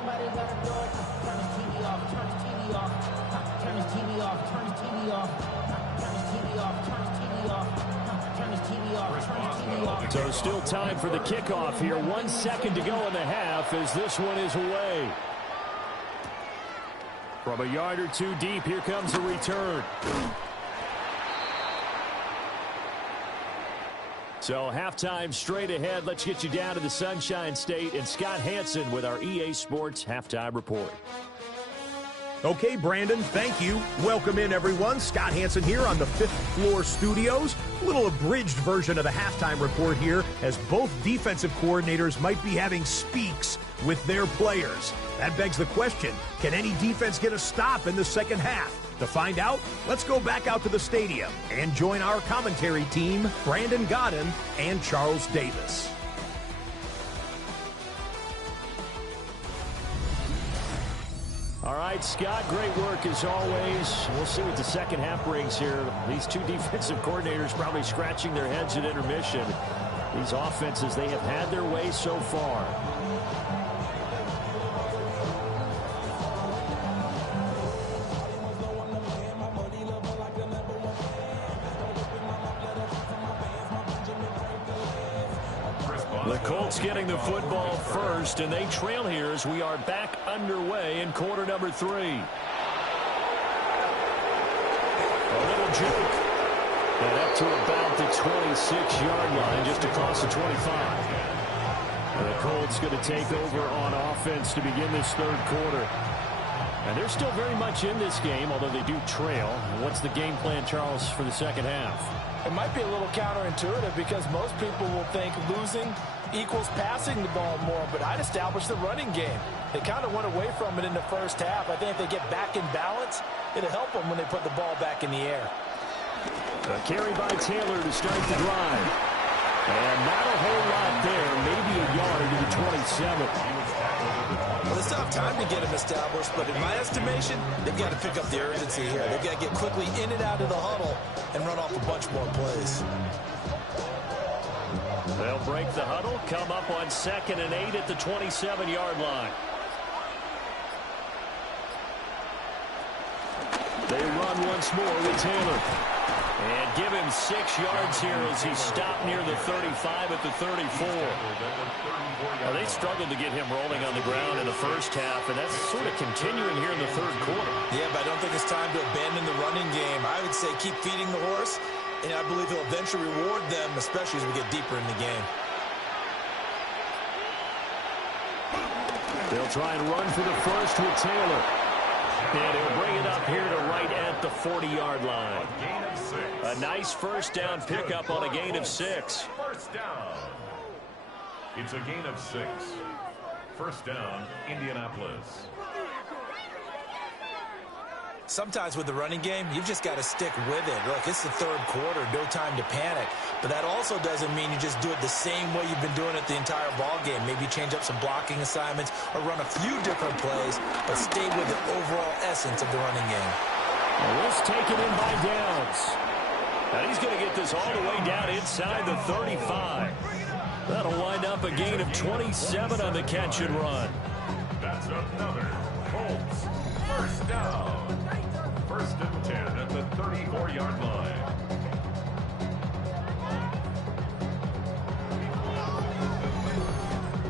So still time for the kickoff here. 1 second to go in the half as this one is away. From a yard or 2 deep, here comes a return. So halftime straight ahead. Let's get you down to the Sunshine State and Scott Hansen with our EA Sports Halftime Report. Okay, Brandon, thank you. Welcome in, everyone. Scott Hansen here on the 5th floor studios. A little abridged version of the halftime report here, as both defensive coordinators might be having speaks with their players. That begs the question, can any defense get a stop in the second half? To find out, let's go back out to the stadium and join our commentary team, Brandon Godden and Charles Davis. All right, Scott, great work as always. We'll see what the second half brings here. These 2 defensive coordinators probably scratching their heads at intermission. These offenses, they have had their way so far. The Colts getting the football first, and they trail here as we are back underway in quarter number 3. A little juke. And up to about the 26-yard line, just across the 25. And the Colts going to take over on offense to begin this 3rd quarter. And they're still very much in this game, although they do trail. What's the game plan, Charles, for the second half? It might be a little counterintuitive because most people will think losing equals passing the ball more, but I'd establish the running game. They kind of went away from it in the first half. I think if they get back in balance, it'll help them when they put the ball back in the air. A carry by Taylor to start the drive. And not a whole lot there, maybe a yard to the 27. Well, they still have time to get him established, but in my estimation, they've got to pick up the urgency here. They've got to get quickly in and out of the huddle and run off a bunch more plays. They'll break the huddle, come up on 2nd and 8 at the 27-yard line. They run once more with Taylor. And give him 6 yards here as he stopped near the 35 at the 34. Well, they struggled to get him rolling on the ground in the first half, and that's sort of continuing here in the 3rd quarter. Yeah, but I don't think it's time to abandon the running game. I would say keep feeding the horse, and I believe he'll eventually reward them, especially as we get deeper in the game. They'll try and run for the first with Taylor. And he'll bring it up here to right at the 40-yard line. A gain of 6. A nice first down pickup on a gain of 6. First down. It's a gain of 6. First down, Indianapolis. Sometimes with the running game, you've just got to stick with it. Look, it's the third quarter, no time to panic. But that also doesn't mean you just do it the same way you've been doing it the entire ball game. Maybe change up some blocking assignments or run a few different plays, but stay with the overall essence of the running game. Well, let's take it in by downs. Now he's going to get this all the way down inside the 35. That'll wind up a gain of 27 on the catch and run. That's another Colts first down. First and 10 at the 34-yard line.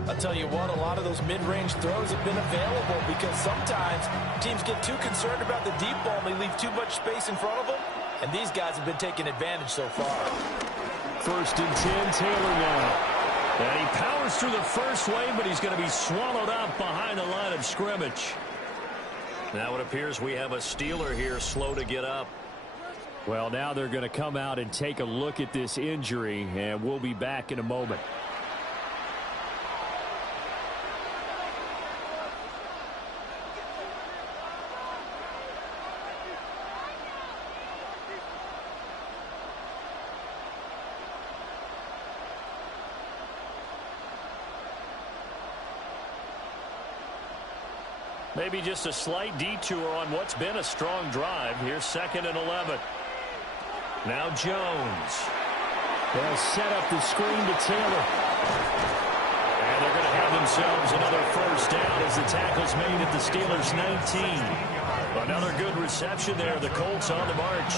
I'll tell you what, a lot of those mid-range throws have been available because sometimes teams get too concerned about the deep ball and they leave too much space in front of them, and these guys have been taking advantage so far. First and 10, Taylor now. And he powers through the first wave, but he's going to be swallowed up behind the line of scrimmage. Now it appears we have a Steeler here slow to get up. Well, now they're going to come out and take a look at this injury, and we'll be back in a moment. Maybe just a slight detour on what's been a strong drive. Here's 2nd and 11. Now Jones. They'll set up the screen to Taylor. And they're going to have themselves another first down as the tackle's made at the Steelers' 19. Another good reception there. The Colts on the march.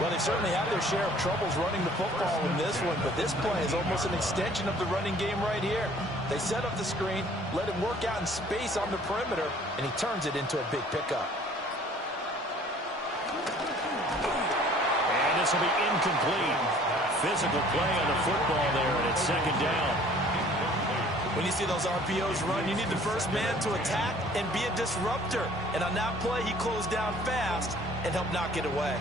Well, they certainly had their share of troubles running the football in this one, but this play is almost an extension of the running game right here. They set up the screen, let him work out in space on the perimeter, and he turns it into a big pickup. And this will be incomplete. Physical play on the football there, and it's 2nd down. When you see those RPOs run, you need the first man to attack and be a disruptor. And on that play, he closed down fast and helped knock it away.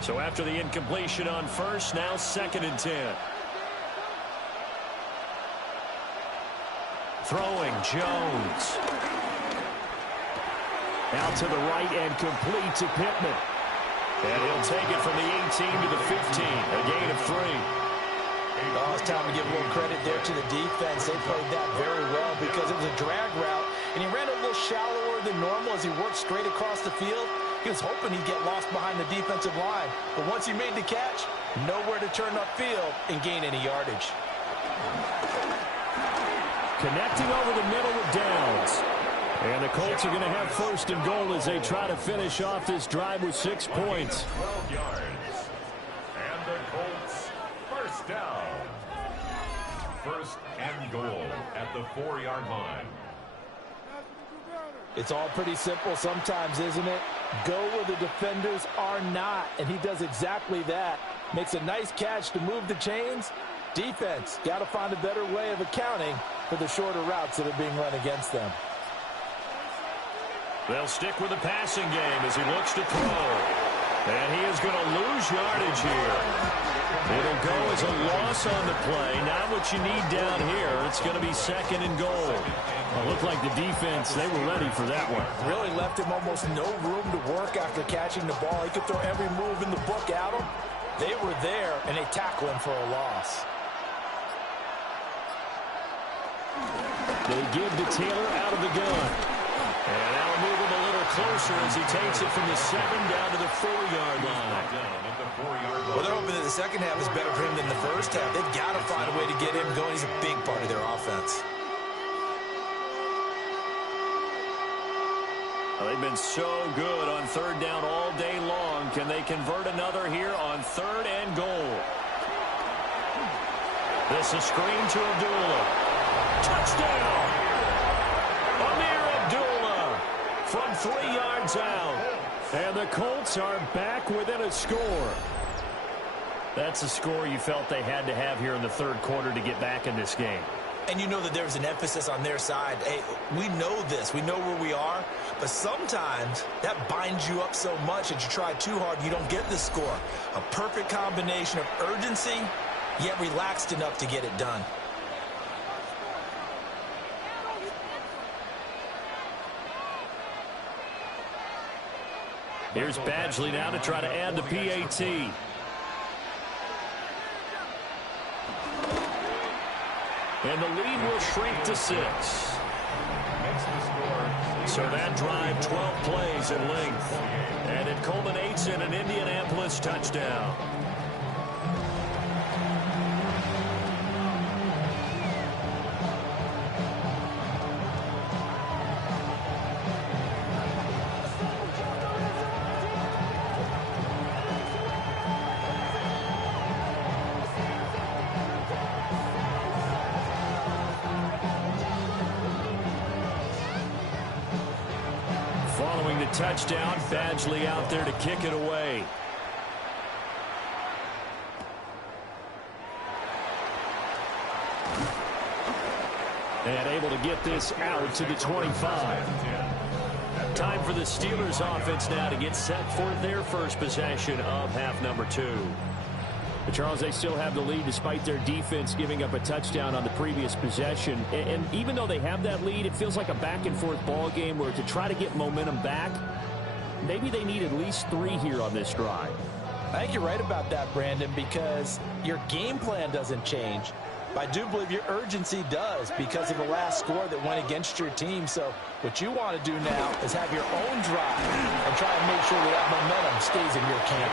So after the incompletion on first, now 2nd and 10. Throwing, Jones. Out to the right and complete to Pittman. And he'll take it from the 18 to the 15, a gain of 3. Oh, it's time to give a little credit there to the defense. They played that very well because it was a drag route, and he ran a little shallower than normal as he worked straight across the field. He was hoping he'd get lost behind the defensive line, but once he made the catch, nowhere to turn upfield and gain any yardage. Connecting over the middle with Downs. And the Colts are going to have 1st and goal as they try to finish off this drive with 6 points. 12 yards. And the Colts first down. 1st and goal at the 4-yard line. It's all pretty simple sometimes, isn't it? Go where the defenders are not, and he does exactly that. Makes a nice catch to move the chains. Defense, got to find a better way of accounting for the shorter routes that are being run against them. They'll stick with the passing game as he looks to throw. And he is going to lose yardage here. It'll go as a loss on the play. Not what you need down here. It's going to be 2nd and goal. It looked like the defense, they were ready for that one. Really left him almost no room to work after catching the ball. He could throw every move in the book at him. They were there, and they tackle him for a loss. They give to Taylor out of the gun. And that'll move him a little closer as he takes it from the 7 down to the 4-yard line. Well, they're hoping that the second half is better for him than the first half. They've got to find a way to get him going. He's a big part of their offense. Well, they've been so good on 3rd down all day long. Can they convert another here on 3rd and goal? This is screen to Abdullah. Touchdown! Amir Abdullah from 3 yards out. And the Colts are back within a score. That's a score you felt they had to have here in the 3rd quarter to get back in this game. And you know that there's an emphasis on their side. Hey, we know this. We know where we are. But sometimes that binds you up so much that you try too hard, you don't get the score. A perfect combination of urgency, yet relaxed enough to get it done. Here's Badgley now to try to add the PAT. And the lead will shrink to 6. So that drive, 12 plays in length. And it culminates in an Indianapolis touchdown. Following the touchdown, Badgley out there to kick it away. And able to get this out to the 25. Time for the Steelers offense now to get set for their first possession of half number 2. But Charles, they still have the lead despite their defense giving up a touchdown on the previous possession. And even though they have that lead, it feels like a back-and-forth ball game where to try to get momentum back, maybe they need at least 3 here on this drive. I think you're right about that, Brandon, because your game plan doesn't change. But I do believe your urgency does because of the last score that went against your team. So what you want to do now is have your own drive and try and make sure that momentum stays in your camp.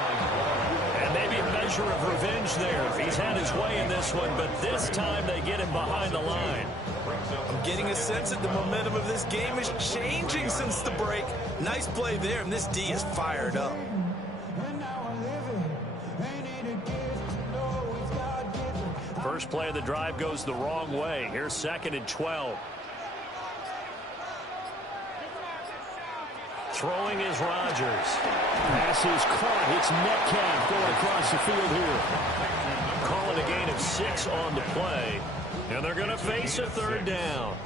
And maybe a measure of revenge there. He's had his way in this one, but this time they get him behind the line. I'm getting a sense that the momentum of this game is changing since the break. Nice play there, and this D is fired up. First play of the drive goes the wrong way. Here's 2nd and 12. Throwing is Rodgers. Pass is caught. It's Metcalf going across the field here. Calling a gain of 6 on the play. And they're going to face a 3rd down.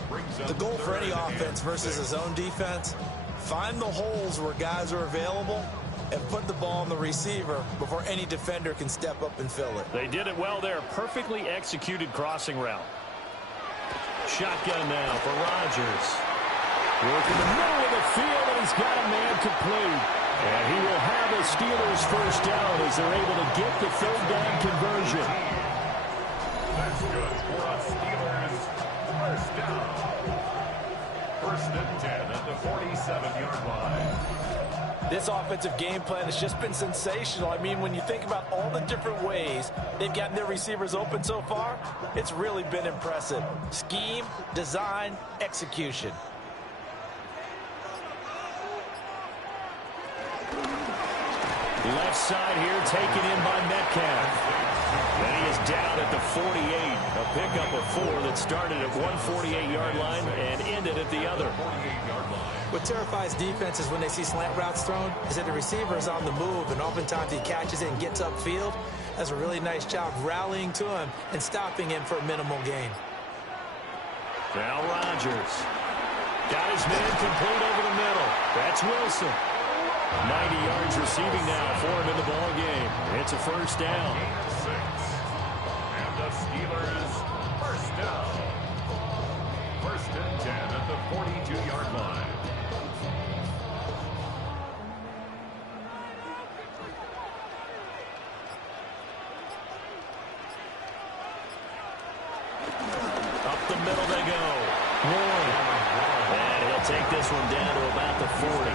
The goal for any offense versus his own defense, find the holes where guys are available and put the ball on the receiver before any defender can step up and fill it. They did it well there. Perfectly executed crossing route. Shotgun now for Rodgers. Working the middle of the field, and he's got a man complete. And he will have a Steelers first down as they're able to get the 3rd down conversion. That's good for us Steelers. First down. 1st and 10 at the 47-yard line. This offensive game plan has just been sensational. I mean, when you think about all the different ways they've gotten their receivers open so far, it's really been impressive. Scheme, design, execution. Left side here taken in by Metcalf. And he is down at the 48. A pickup of 4 that started at 148-yard line and ended at the other. What terrifies defenses when they see slant routes thrown is that the receiver is on the move, and oftentimes he catches it and gets upfield. Does a really nice job rallying to him and stopping him for a minimal gain. Now Rodgers. Got his man complete over the middle. That's Wilson. 90 yards receiving now for him in the ball game. It's a first down. And the Steelers first down. 1st and 10 at the 42-yard line. Up the middle they go. Warren. And he'll take this one down to about the 40.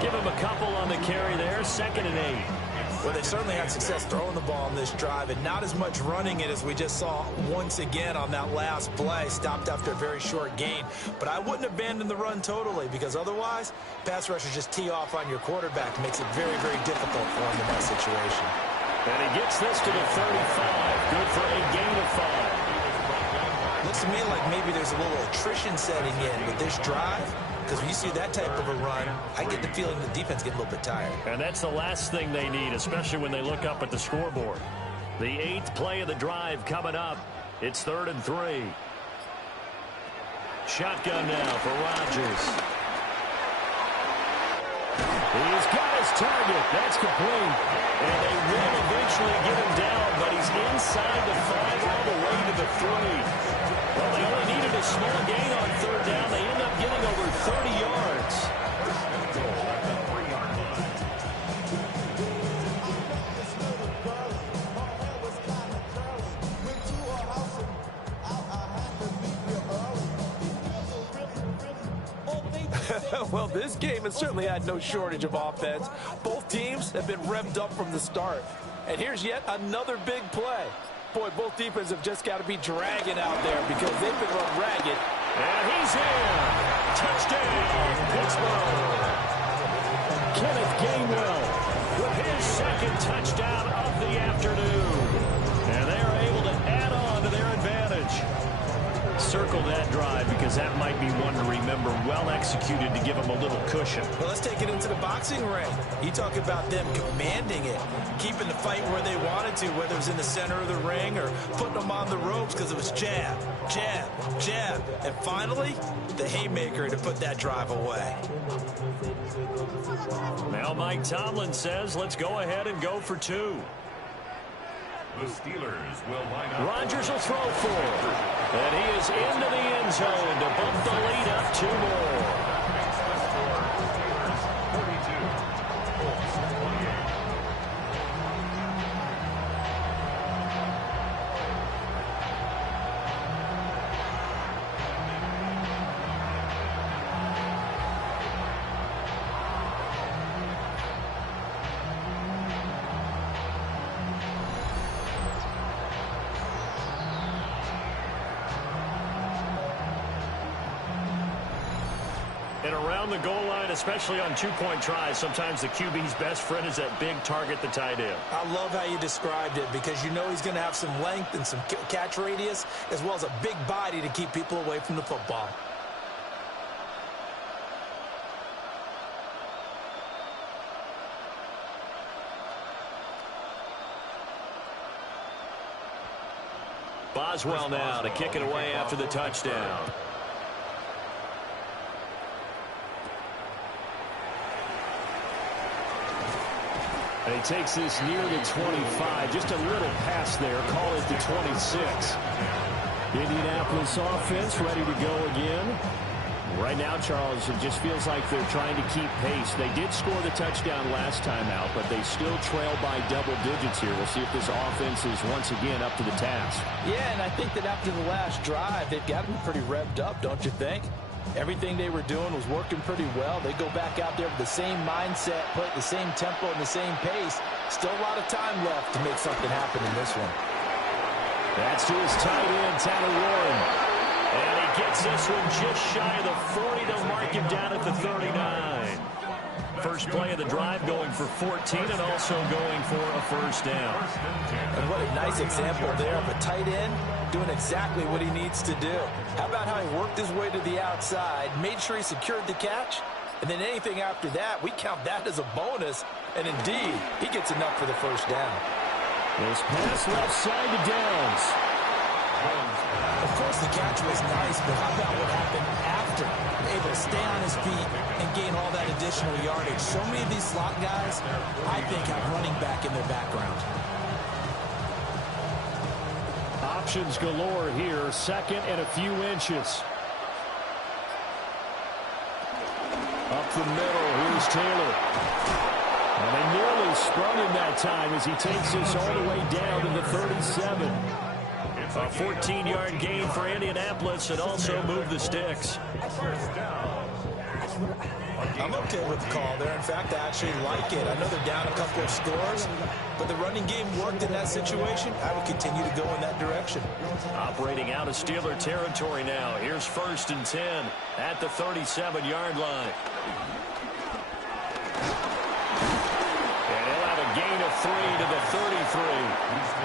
Give him a couple on the carry there. 2nd and 8. Well, they certainly had success throwing the ball on this drive and not as much running it as we just saw once again on that last play. Stopped after a very short gain. But I wouldn't abandon the run totally because otherwise, pass rushers just tee off on your quarterback. Makes it very, very difficult for him in that situation. And he gets this to the 35. Good for a gain of 5. Looks to me like maybe there's a little attrition setting in with this drive. Because when you see that type of a run, I get the feeling the defense get a little bit tired. And that's the last thing they need, especially when they look up at the scoreboard. The 8th play of the drive coming up. It's 3rd and 3. Shotgun now for Rodgers. He's got his target. That's complete. And they will eventually get him down, but he's inside the 5 all the way to the 3. Well, they only needed a small gain on 3rd down. They end up getting over 30 yards. Well, this game has certainly had no shortage of offense. Both teams have been revved up from the start. And here's yet another big play. Boy, both defenses have just got to be dragging out there because they've been run ragged. And he's in. Touchdown, Pittsburgh. Kenneth Gainwell with his 2nd touchdown of the afternoon. And they are able to add on to their advantage. Circle that drive because that might be one to remember. Well executed to give them a little cushion. Well, let's take it into the boxing ring. You talk about them commanding it, keeping the fight where they wanted to, whether it was in the center of the ring or putting them on the ropes because it was jab, jab, jab. And finally, the haymaker to put that drive away. Now Mike Tomlin says, let's go ahead and go for 2. The Steelers will line up. Rodgers will throw 4. And he is into the end zone to bump the lead up 2 more. Steelers 42. Colts 28. And around the goal line, especially on 2-point tries, sometimes the QB's best friend is that big target, the tight end. I love how you described it because you know he's going to have some length and some catch radius as well as a big body to keep people away from the football. Boswell now to kick it away after the touchdown. And he takes this near the 25. Just a little pass there. Call it the 26. Indianapolis offense ready to go again. Right now, Charles, it just feels like they're trying to keep pace. They did score the touchdown last time out, but they still trail by double digits here. We'll see if this offense is once again up to the task. Yeah, and I think that after the last drive, they've got to be pretty revved up, don't you think? Everything they were doing was working pretty well. They go back out there with the same mindset, play at the same tempo and the same pace. Still a lot of time left to make something happen in this one. That's to his tight end, Tanner Warren. And he gets this one just shy of the 40 to mark him down at the 39. First play of the drive going for 14 and also going for a first down. And what a nice example there of a tight end doing exactly what he needs to do. How about how he worked his way to the outside, made sure he secured the catch, and then anything after that, we count that as a bonus. And indeed, he gets enough for the first down. This pass left side to Downs. Of course, the catch was nice, but how about what happened after? Able to stay on his feet and gain all that additional yardage. So many of these slot guys, I think, have running back in their background. Options galore here. Second and a few inches. Up the middle, here's Taylor. And they nearly sprung him that time as he takes this all the way down to the 37. A 14-yard gain for Indianapolis and also move the sticks. I'm okay with the call there. In fact, I actually like it. I know they're down a couple of scores, but the running game worked in that situation. I would continue to go in that direction. Operating out of Steeler territory now. Here's 1st and 10 at the 37-yard line. And he'll have a gain of 3 to the 33.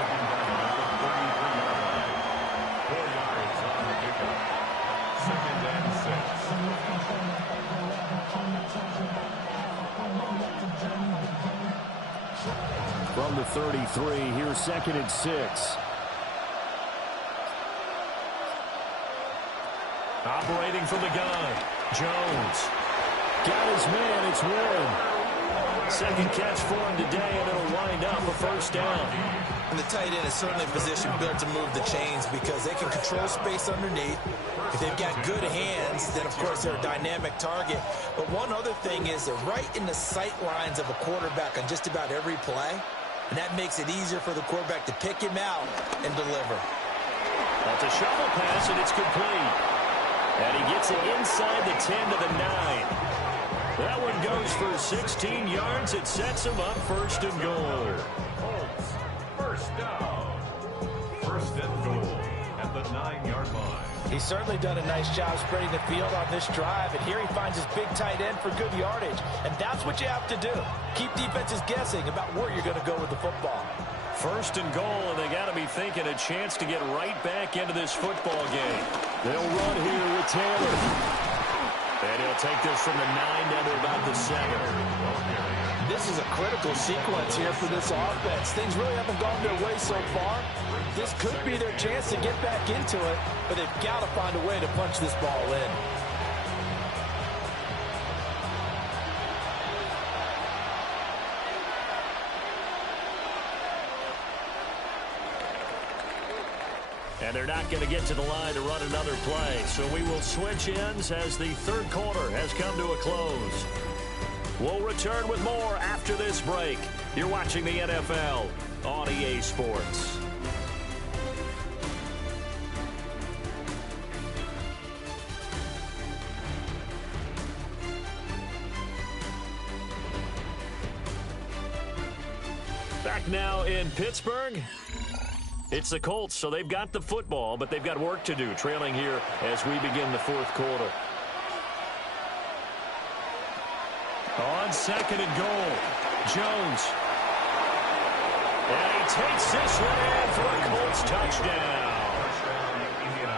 From the 33, here's 2nd and 6. Operating from the gun. Jones. Got his man. It's Warren. Second catch for him today, and it'll wind up a first down. And the tight end is certainly a position built to move the chains because they can control space underneath. If they've got good hands, then, of course, they're a dynamic target. But one other thing is they're right in the sight lines of a quarterback on just about every play, and that makes it easier for the quarterback to pick him out and deliver. That's a shovel pass, and it's complete. And he gets it inside the 10 to the 9. That one goes for 16 yards. It sets him up first and goal. Colts, first down. First and goal at the 9-yard line. He's certainly done a nice job spreading the field on this drive, and here he finds his big tight end for good yardage. And that's what you have to do. Keep defenses guessing about where you're going to go with the football. First and goal, and they got to be thinking a chance to get right back into this football game. They'll run here with Taylor. And he'll take this from the 9 down to about the 7. This is a critical sequence here for this offense. Things really haven't gone their way so far. This could be their chance to get back into it, but they've got to find a way to punch this ball in. And they're not going to get to the line to run another play. So we will switch ends as the third quarter has come to a close. We'll return with more after this break. You're watching the NFL on EA Sports. Back now in Pittsburgh. It's the Colts, so they've got the football, but they've got work to do, trailing here as we begin the fourth quarter. On second and goal, Jones. And he takes this one in for a Colts touchdown.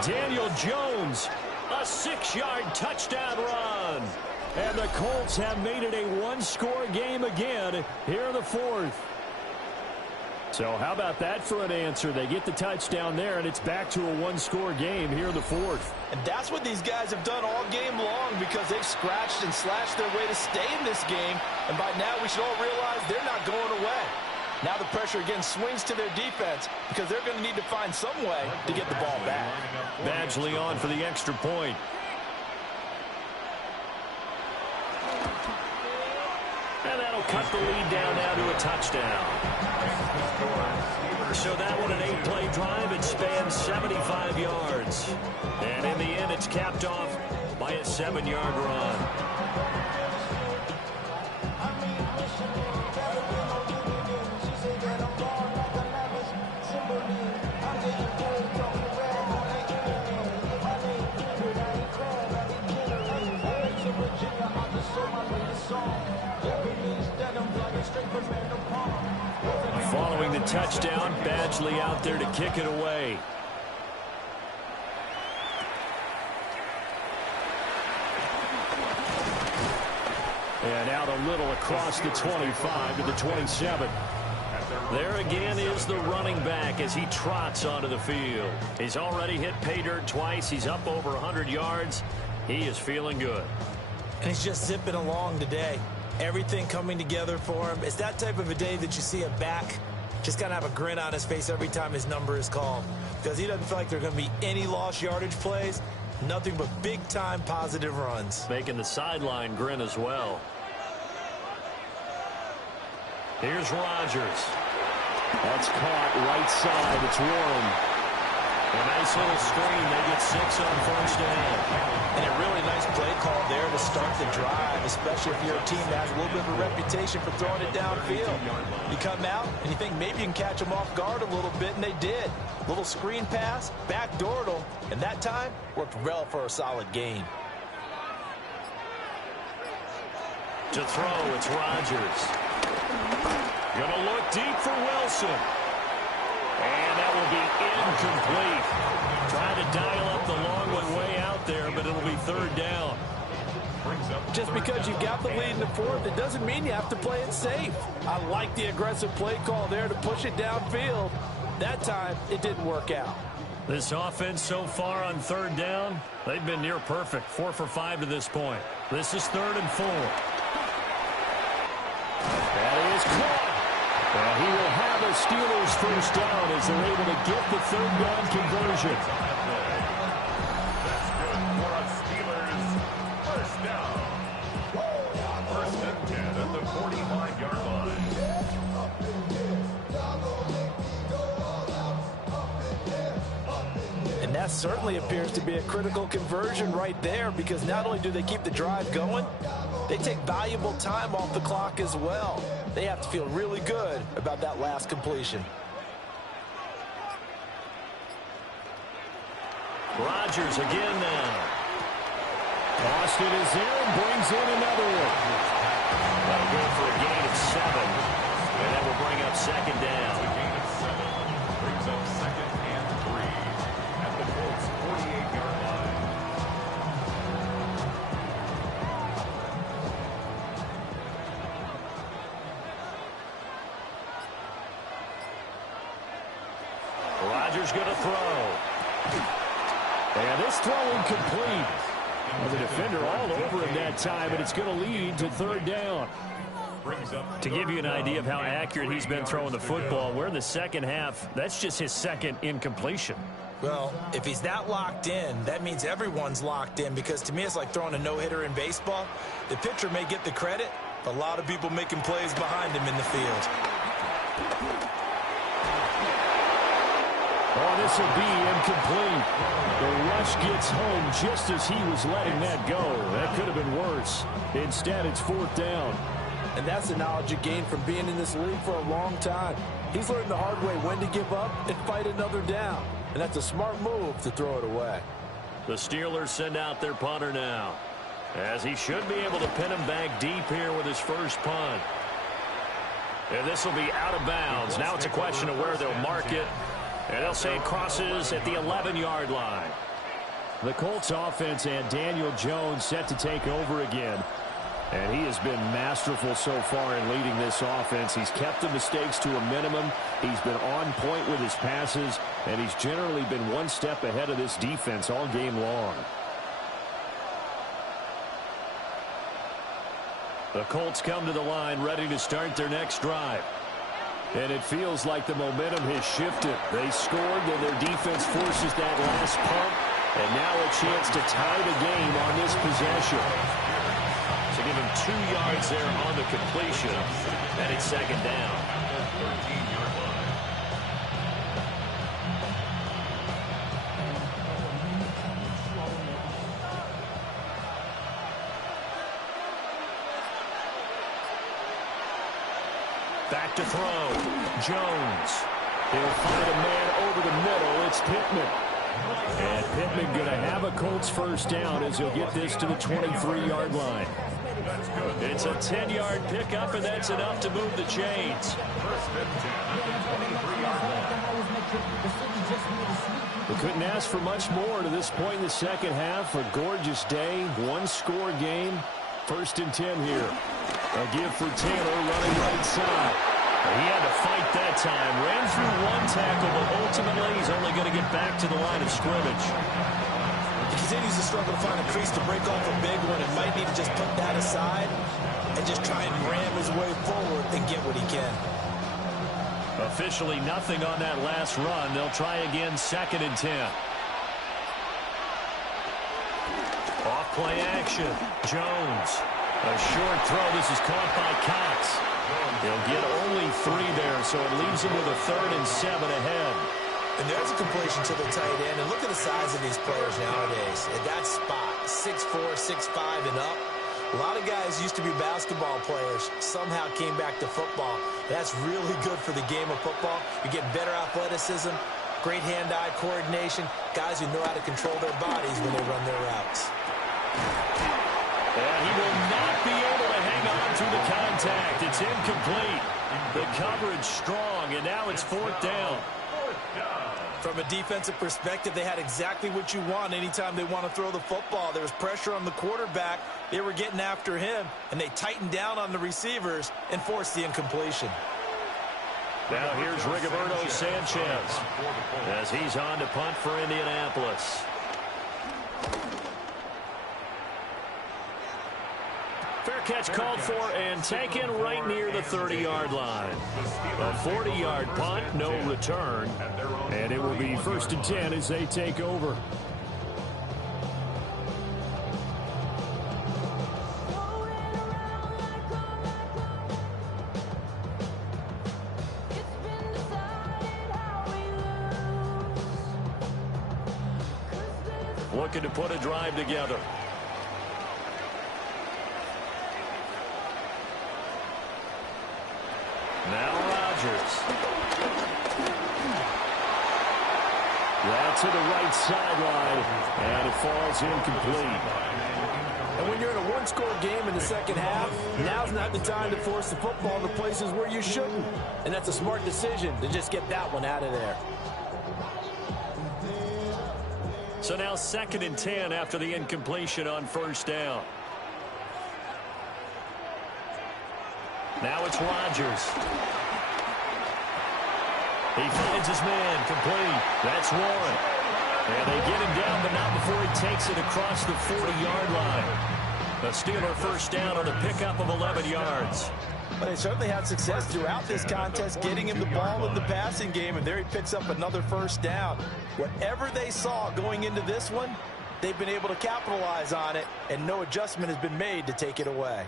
Daniel Jones, a 6-yard touchdown run. And the Colts have made it a one-score game again here in the fourth. So how about that for an answer? They get the touchdown there, and it's back to a one-score game here in the fourth. And that's what these guys have done all game long because they've scratched and slashed their way to stay in this game. And by now we should all realize they're not going away. Now the pressure again swings to their defense because they're going to need to find some way to get the ball back. Badgley on for the extra point. And that'll cut the lead down now to a touchdown. So that one, an 8-play drive. It spans 75 yards. And in the end, it's capped off by a 7-yard run. Following the touchdown, Badgley out there to kick it away. And out a little across the 25 to the 27. There again is the running back as he trots onto the field. He's already hit pay dirt twice. He's up over 100 yards. He is feeling good. And he's just zipping along today. Everything coming together for him. It's that type of a day that you see a back just kind of have a grin on his face every time his number is called. Because he doesn't feel like there are going to be any lost yardage plays. Nothing but big-time positive runs. Making the sideline grin as well. Here's Rodgers. That's caught right side. It's Warren. A nice little screen. They get 6 on first down. And a really nice play call there to start the drive, especially if you're a team that has a little bit of a reputation for throwing it downfield. You come out and you think maybe you can catch them off guard a little bit, and they did. Little screen pass, backdoored them, and that time worked well for a solid gain. To throw, it's Rodgers. Gonna look deep for Wilson. And that will be incomplete. Trying to dial up the long one way out there, but it'll be third down. Just because you've got the lead in the fourth, it doesn't mean you have to play it safe. I like the aggressive play call there to push it downfield. That time, it didn't work out. This offense so far on third down, they've been near perfect. 4 for 5 to this point. This is 3rd and 4. That is caught. And he will have a Steelers first down as they're able to get the third down conversion. That's good for a Steelers first down. 1st and 10 at the 45-yard line. And that certainly appears to be a critical conversion right there, because not only do they keep the drive going, they take valuable time off the clock as well. They have to feel really good about that last completion. Rodgers again now. Austin is in, brings in another one. That'll go for a gain of 7. And that will bring up 2nd down. A gain of 7 brings up 2nd and 3 at the Colts 48-yard line. Rodgers going to throw. And this throw incomplete. Well, the defender all over him that time, and it's going to lead to 3rd down. To give you an idea of how accurate he's been throwing the football, we're in the second half. That's just his 2nd incompletion. Well, if he's that locked in, that means everyone's locked in, because to me it's like throwing a no-hitter in baseball. The pitcher may get the credit, but a lot of people making plays behind him in the field. Oh, this will be incomplete. The rush gets home just as he was letting that go. That could have been worse. Instead, it's 4th down. And that's the knowledge you gain from being in this league for a long time. He's learned the hard way when to give up and fight another down. And that's a smart move to throw it away. The Steelers send out their punter now, as he should be able to pin him back deep here with his first punt. And this will be out of bounds. Now it's a question of where they'll mark it. And they'll say it crosses at the 11-yard line. The Colts offense and Daniel Jones set to take over again. And he has been masterful so far in leading this offense. He's kept the mistakes to a minimum. He's been on point with his passes. And he's generally been one step ahead of this defense all game long. The Colts come to the line ready to start their next drive. And it feels like the momentum has shifted. They scored, then their defense forces that last pump. And now a chance to tie the game on this possession. So give him 2 yards there on the completion. And it's 2nd down. 13-yard line. Back to throw. Jones. He'll find a man over the middle. It's Pittman. And Pittman going to have a Colts first down as he'll get this to the 23-yard line. It's a 10-yard pickup, and that's enough to move the chains. 1st and 10 at the 23-yard line. We couldn't ask for much more to this point in the second half. A gorgeous day, one-score game. 1st and 10 here. A give for Taylor running right side. He had to fight that time. Ran through one tackle, but ultimately he's only going to get back to the line of scrimmage. He continues to struggle to find a crease to break off a big one, and might need to just put that aside and just try and ram his way forward and get what he can. Officially nothing on that last run. They'll try again 2nd and 10. Off play action. Jones. A short throw. This is caught by Cox. He'll get only 3 there, so it leaves him with a 3rd and 7 ahead. And there's a completion to the tight end. And look at the size of these players nowadays. At that spot, 6'4", 6'5", and up. A lot of guys used to be basketball players, somehow came back to football. That's really good for the game of football. You get better athleticism, great hand-eye coordination, guys who know how to control their bodies when they run their routes. And he will not be able to hang on through the contact. It's incomplete. The coverage strong, and now it's 4th down. From a defensive perspective, they had exactly what you want anytime they want to throw the football. There was pressure on the quarterback. They were getting after him, and they tightened down on the receivers and forced the incompletion. Now here's Rigoberto Sanchez as he's on to punt for Indianapolis. Fair catch called for and taken right near the 30-yard line. A 40-yard punt, no return. And it will be 1st and 10 as they take over. Looking to put a drive together. Now Rodgers. That's to the right sideline, and it falls incomplete. And when you're in a one-score game in the second half, now's not the time to force the football to places where you shouldn't. And that's a smart decision to just get that one out of there. So now 2nd and 10 after the incompletion on 1st down. Now it's Rodgers. He finds his man, complete. That's Warren. And they get him down, but not before he takes it across the 40-yard line. A Steeler 1st down on a pickup of 11 yards. But they certainly had success throughout this contest getting him the ball in the passing game, and there he picks up another 1st down. Whatever they saw going into this one, they've been able to capitalize on it, and no adjustment has been made to take it away.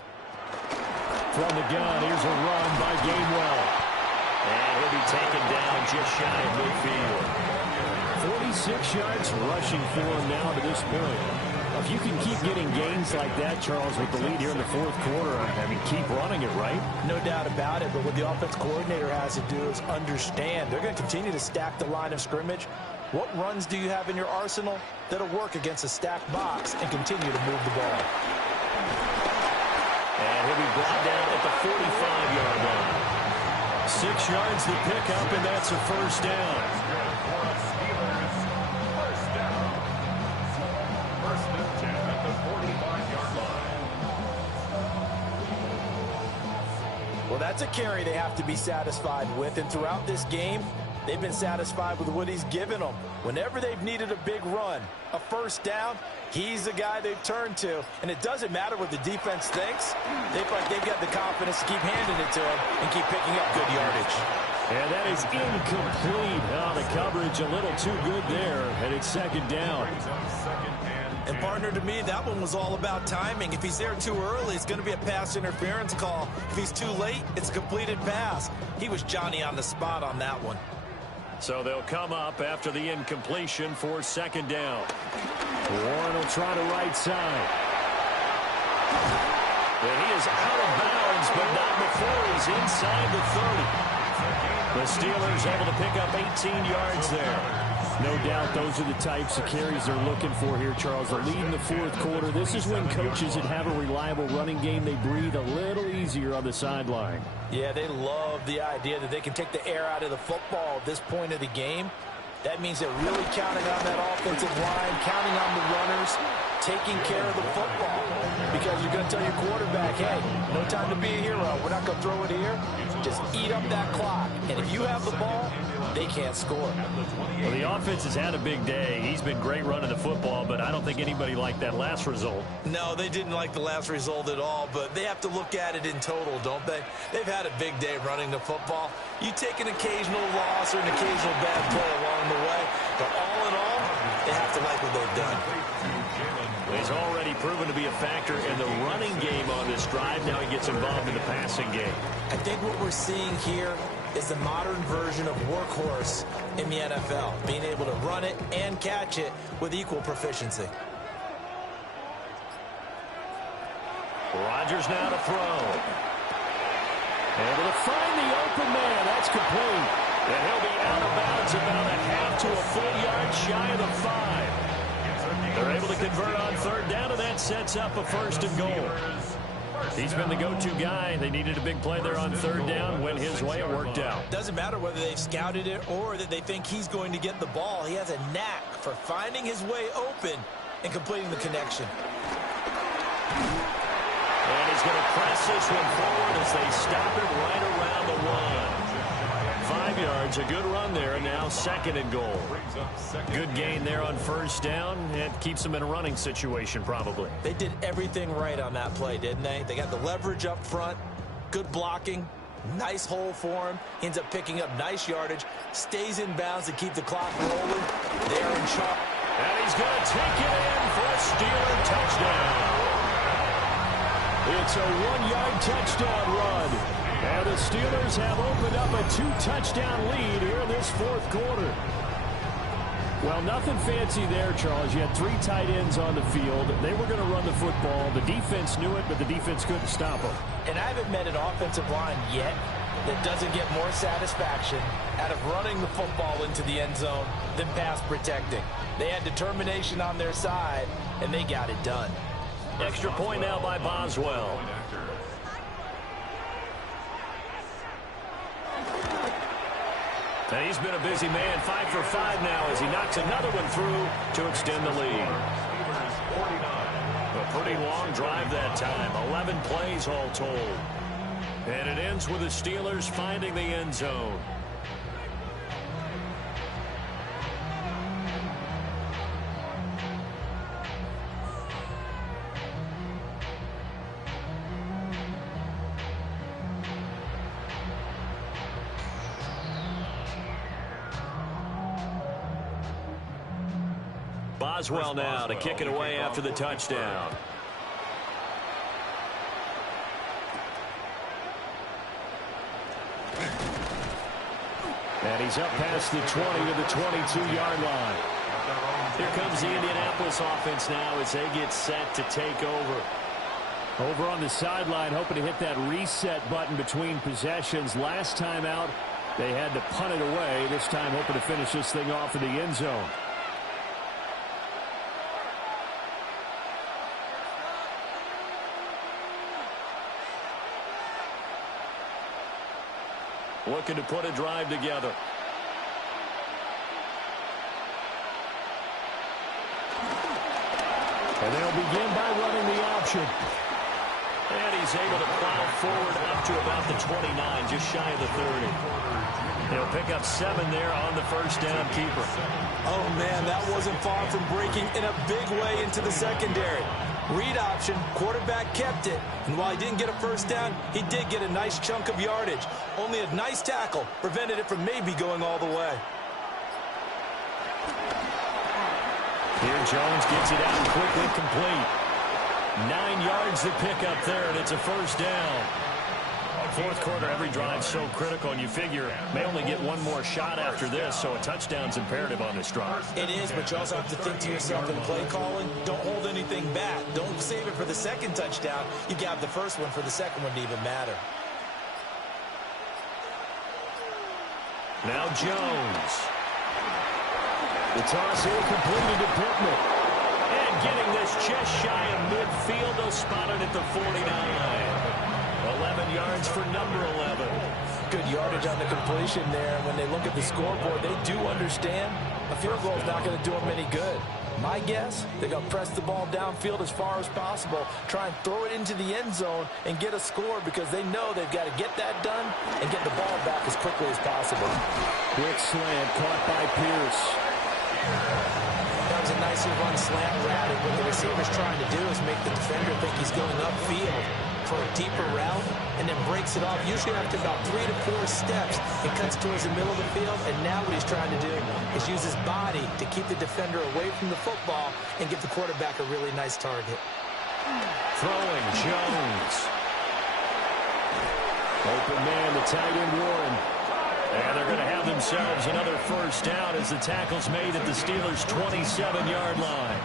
From the gun, here's a run by Gainwell. And he'll be taken down just shy of midfield. 46 yards rushing for him now to this point. If you can keep getting gains like that, Charles, with the lead here in the 4th quarter, I mean, keep running it, right? No doubt about it, but what the offense coordinator has to do is understand they're going to continue to stack the line of scrimmage. What runs do you have in your arsenal that'll work against a stacked box and continue to move the ball? And he'll be brought down at the 45-yard line. 6 yards to pick up, and that's a 1st down. Well, that's a carry they have to be satisfied with, and throughout this game, they've been satisfied with what he's given them. Whenever they've needed a big run, a 1st down, he's the guy they've turned to. And it doesn't matter what the defense thinks. They've got the confidence to keep handing it to him and keep picking up good yardage. And that is incomplete. Oh, the coverage a little too good there, and it's 2nd down. And, partner, to me, that one was all about timing. If he's there too early, it's going to be a pass interference call. If he's too late, it's a completed pass. He was Johnny on the spot on that one. So they'll come up after the incompletion for 2nd down. Warren will try to right side. And he is out of bounds, but not before he's inside the 30. The Steelers able to pick up 18 yards there. No doubt those are the types of carries they're looking for here, Charles. The lead in the 4th quarter. This is when coaches that have a reliable running game, they breathe a little easier on the sideline. Yeah, they love the idea that they can take the air out of the football at this point of the game. That means they're really counting on that offensive line, counting on the runners, taking care of the football. Because you're going to tell your quarterback, hey, no time to be a hero. We're not going to throw it here. Just eat up that clock. And if you have the ball, they can't score. Well, the offense has had a big day. He's been great running the football, but I don't think anybody liked that last result. No, they didn't like the last result at all, but they have to look at it in total, don't they? They've had a big day running the football. You take an occasional loss or an occasional bad play along the way, but all in all, they have to like what they've done. He's already proven to be a factor in the running game on this drive. Now he gets involved in the passing game. I think what we're seeing here is the modern version of workhorse in the NFL, being able to run it and catch it with equal proficiency. Rodgers now to throw. Able to find the open man. That's complete. And he'll be out of bounds about a half to a full yard shy of the 5. They're able to convert on 3rd down, and that sets up a 1st and goal. He's been the go-to guy. They needed a big play there on 3rd down. Went his way. It worked out. Doesn't matter whether they've scouted it or that they think he's going to get the ball. He has a knack for finding his way open and completing the connection. And he's going to press this one forward as they stop it right around the 1. 5 yards. A good run there, and now 2nd and goal. Good gain there on 1st down. It keeps them in a running situation, probably. They did everything right on that play, didn't they? They got the leverage up front, good blocking, nice hole for him. He ends up picking up nice yardage, stays in bounds to keep the clock rolling. They're in charge. And he's going to take it in for a Steeler touchdown. It's a 1-yard touchdown run. And the Steelers have opened up a 2-touchdown lead here in this 4th quarter. Well, nothing fancy there, Charles. You had 3 tight ends on the field. They were going to run the football. The defense knew it, but the defense couldn't stop them. And I haven't met an offensive line yet that doesn't get more satisfaction out of running the football into the end zone than pass protecting. They had determination on their side, and they got it done. Extra point now by Boswell. And he's been a busy man, 5 for 5 now as he knocks another one through to extend the lead. A pretty long drive that time, 11 plays all told. And it ends with the Steelers finding the end zone. Boswell now to kick it away after the touchdown. And he's up past the 20 to the 22-yard line. Here comes the Indianapolis offense now as they get set to take over. Over on the sideline, hoping to hit that reset button between possessions. Last time out, they had to punt it away. This time hoping to finish this thing off in the end zone. Looking to put a drive together. And they'll begin by running the option. And he's able to plow forward up to about the 29, just shy of the 30. He'll pick up 7 there on the 1st down keeper. Oh, man, that wasn't far from breaking in a big way into the secondary. Read option, quarterback kept it, and while he didn't get a 1st down, he did get a nice chunk of yardage. Only a nice tackle prevented it from maybe going all the way. Here Jones gets it out quickly, complete. 9 yards to pick up there, and it's a 1st down. 4th quarter, every drive so critical, and you figure may only get one more shot after this, so a touchdown's imperative on this drive. It is, but you also have to think to yourself in play calling, don't hold anything back. Don't save it for the 2nd touchdown. You got the 1st one for the 2nd one to even matter. Now Jones. The toss here completed to Pittman. And getting this just shy of midfield, they'll spot it at the 49. 11 yards for number 11. Good yardage on the completion there. When they look at the scoreboard, they do understand a field goal is not going to do them any good. My guess, they're going to press the ball downfield as far as possible, try and throw it into the end zone and get a score because they know they've got to get that done and get the ball back as quickly as possible. Quick slant caught by Pierce. That was a nicely run slant route, and what the receiver's trying to do is make the defender think he's going upfield for a deeper route and then breaks it off. Usually after about 3 to 4 steps, it cuts towards the middle of the field, and now what he's trying to do is use his body to keep the defender away from the football and give the quarterback a really nice target. Throwing Jones. Open man, the tight end Warren. And they're going to have themselves another 1st down as the tackle's made at the Steelers' 27-yard line.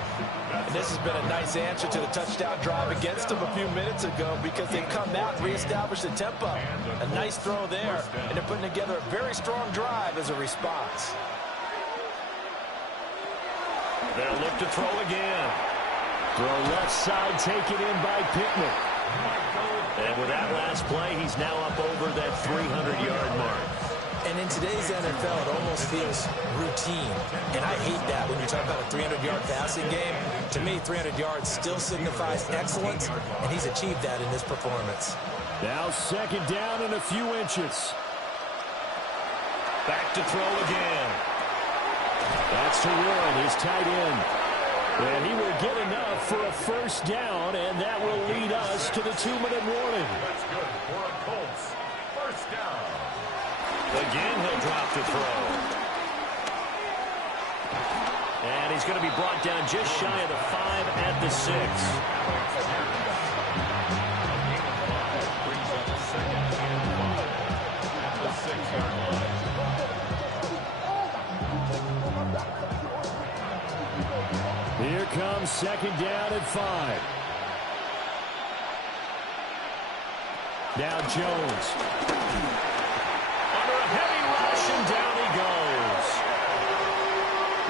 And this has been a nice answer to the touchdown drive against them a few minutes ago because they've come out and reestablished the tempo. A nice throw there, and they're putting together a very strong drive as a response. They'll look to throw again. Throw left side taken in by Pittman. And with that last play, he's now up over that 300-yard mark. And in today's NFL, it almost feels routine. And I hate that when you talk about a 300-yard passing game. To me, 300 yards still signifies excellence, and he's achieved that in this performance. Now 2nd down and a few inches. Back to throw again. That's to Warren, his tight end. And he will get enough for a first down, and that will lead us to the 2-minute warning. That's good for a Colts. First down. Again, he'll drop to throw. And he's going to be brought down just shy of the 5 at the 6. Brings up second and 5 at the 6-yard line. Here comes second down at 5. Now Jones. Under a heavy rush, and down he goes.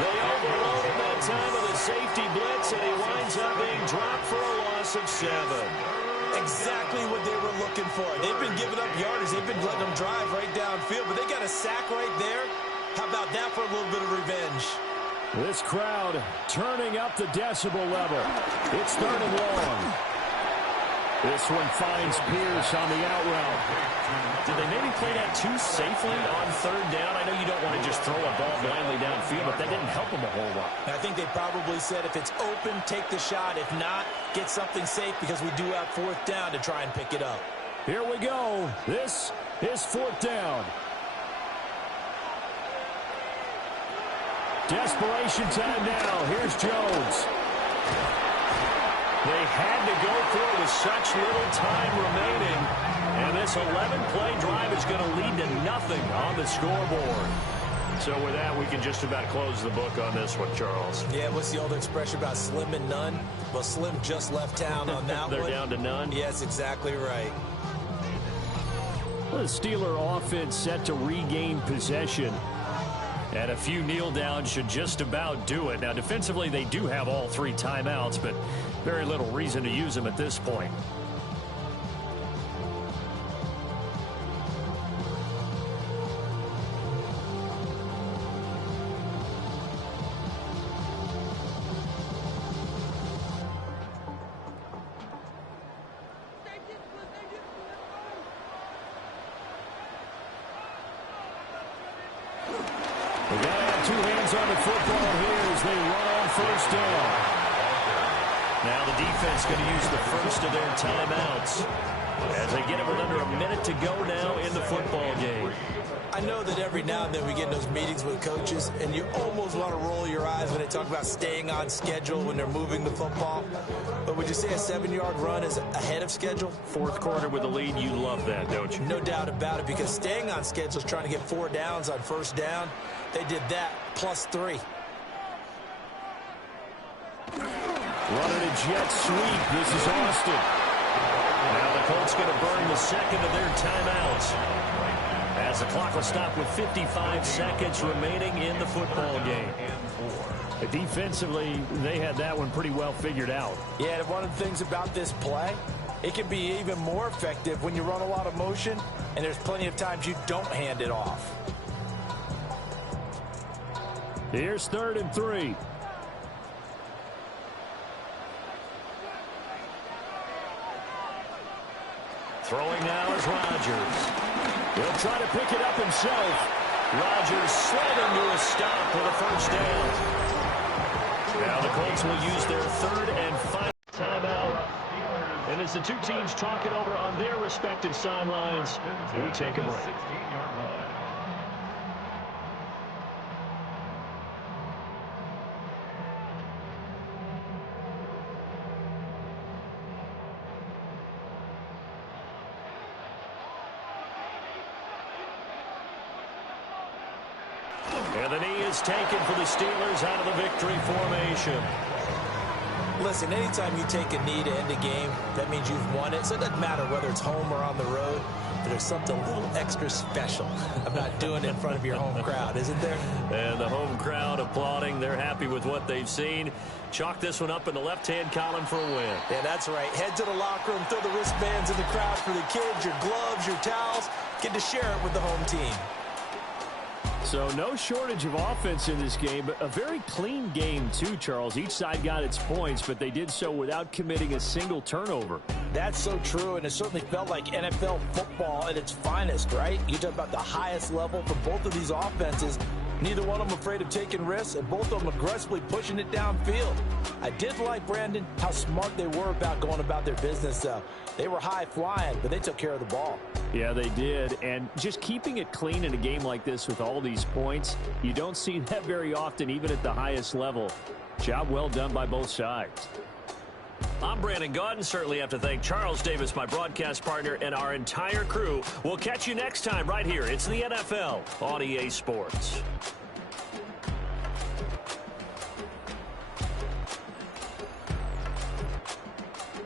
They overload him that time of the safety blitz, and he winds up being dropped for a loss of 7. Exactly what they were looking for. They've been giving up yardage. They've been letting them drive right downfield, but they got a sack right there. How about that for a little bit of revenge? This crowd turning up the decibel level. It's 3rd and long. This one finds Pierce on the out route. Did they maybe play that too safely on 3rd down? I know you don't want to just throw a ball blindly downfield, but that didn't help them a whole lot. I think they probably said if it's open, take the shot. If not, get something safe because we do have 4th down to try and pick it up. Here we go. This is 4th down. Desperation time now. Here's Jones. They had to go for it with such little time remaining. And this 11-play drive is going to lead to nothing on the scoreboard. So with that, we can just about close the book on this one, Charles. Yeah, what's the old expression about slim and none? Well, Slim just left town on that They're one. down to none? Yes, exactly right. The Steeler offense set to regain possession. And a few kneel downs should just about do it. Now, defensively, they do have all 3 timeouts, but very little reason to use them at this point. They got to have 2 hands on the football here as they run on 1st down. Now the defense going to use the first of their timeouts as they get it with under a minute to go now in the football game. I know that every now and then we get in those meetings with coaches, and you almost want to roll your eyes when they talk about staying on schedule when they're moving the football. But would you say a 7-yard run is ahead of schedule? 4th quarter with a lead, you love that, don't you? No doubt about it, because staying on schedule is trying to get 4 downs on 1st down. They did that, plus 3. Running a jet sweep. This is Austin. Now the Colts going to burn the second of their timeouts as the clock will stop with 55 seconds remaining in the football game. Defensively, they had that one pretty well figured out. Yeah, and one of the things about this play, it can be even more effective when you run a lot of motion, and there's plenty of times you don't hand it off. Here's 3rd and 3. Throwing now is Rodgers. He'll try to pick it up himself. Rodgers sliding to a stop with a 1st down. Now the Colts will use their 3rd and final timeout. And as the 2 teams talk it over on their respective sidelines, we take a break. 16-yard line. And the knee is taken for the Steelers out of the victory formation. Listen, anytime you take a knee to end a game, that means you've won it. So it doesn't matter whether it's home or on the road. But there's something a little extra special about doing it in front of your home crowd, isn't there? And the home crowd applauding. They're happy with what they've seen. Chalk this one up in the left-hand column for a win. Yeah, that's right. Head to the locker room, throw the wristbands in the crowd for the kids, your gloves, your towels. Get to share it with the home team. So no shortage of offense in this game, but a very clean game too, Charles. Each side got its points, but they did so without committing a single turnover. That's so true, and it certainly felt like NFL football at its finest, right? You talk about the highest level for both of these offenses. Neither one of them afraid of taking risks, and both of them aggressively pushing it downfield. I did like, Brandon, how smart they were about going about their business, though. They were high flying, but they took care of the ball. Yeah, they did. And just keeping it clean in a game like this with all these points, you don't see that very often, even at the highest level. Job well done by both sides. I'm Brandon Gaudin. Certainly have to thank Charles Davis, my broadcast partner, and our entire crew. We'll catch you next time right here. It's the NFL on EA Sports.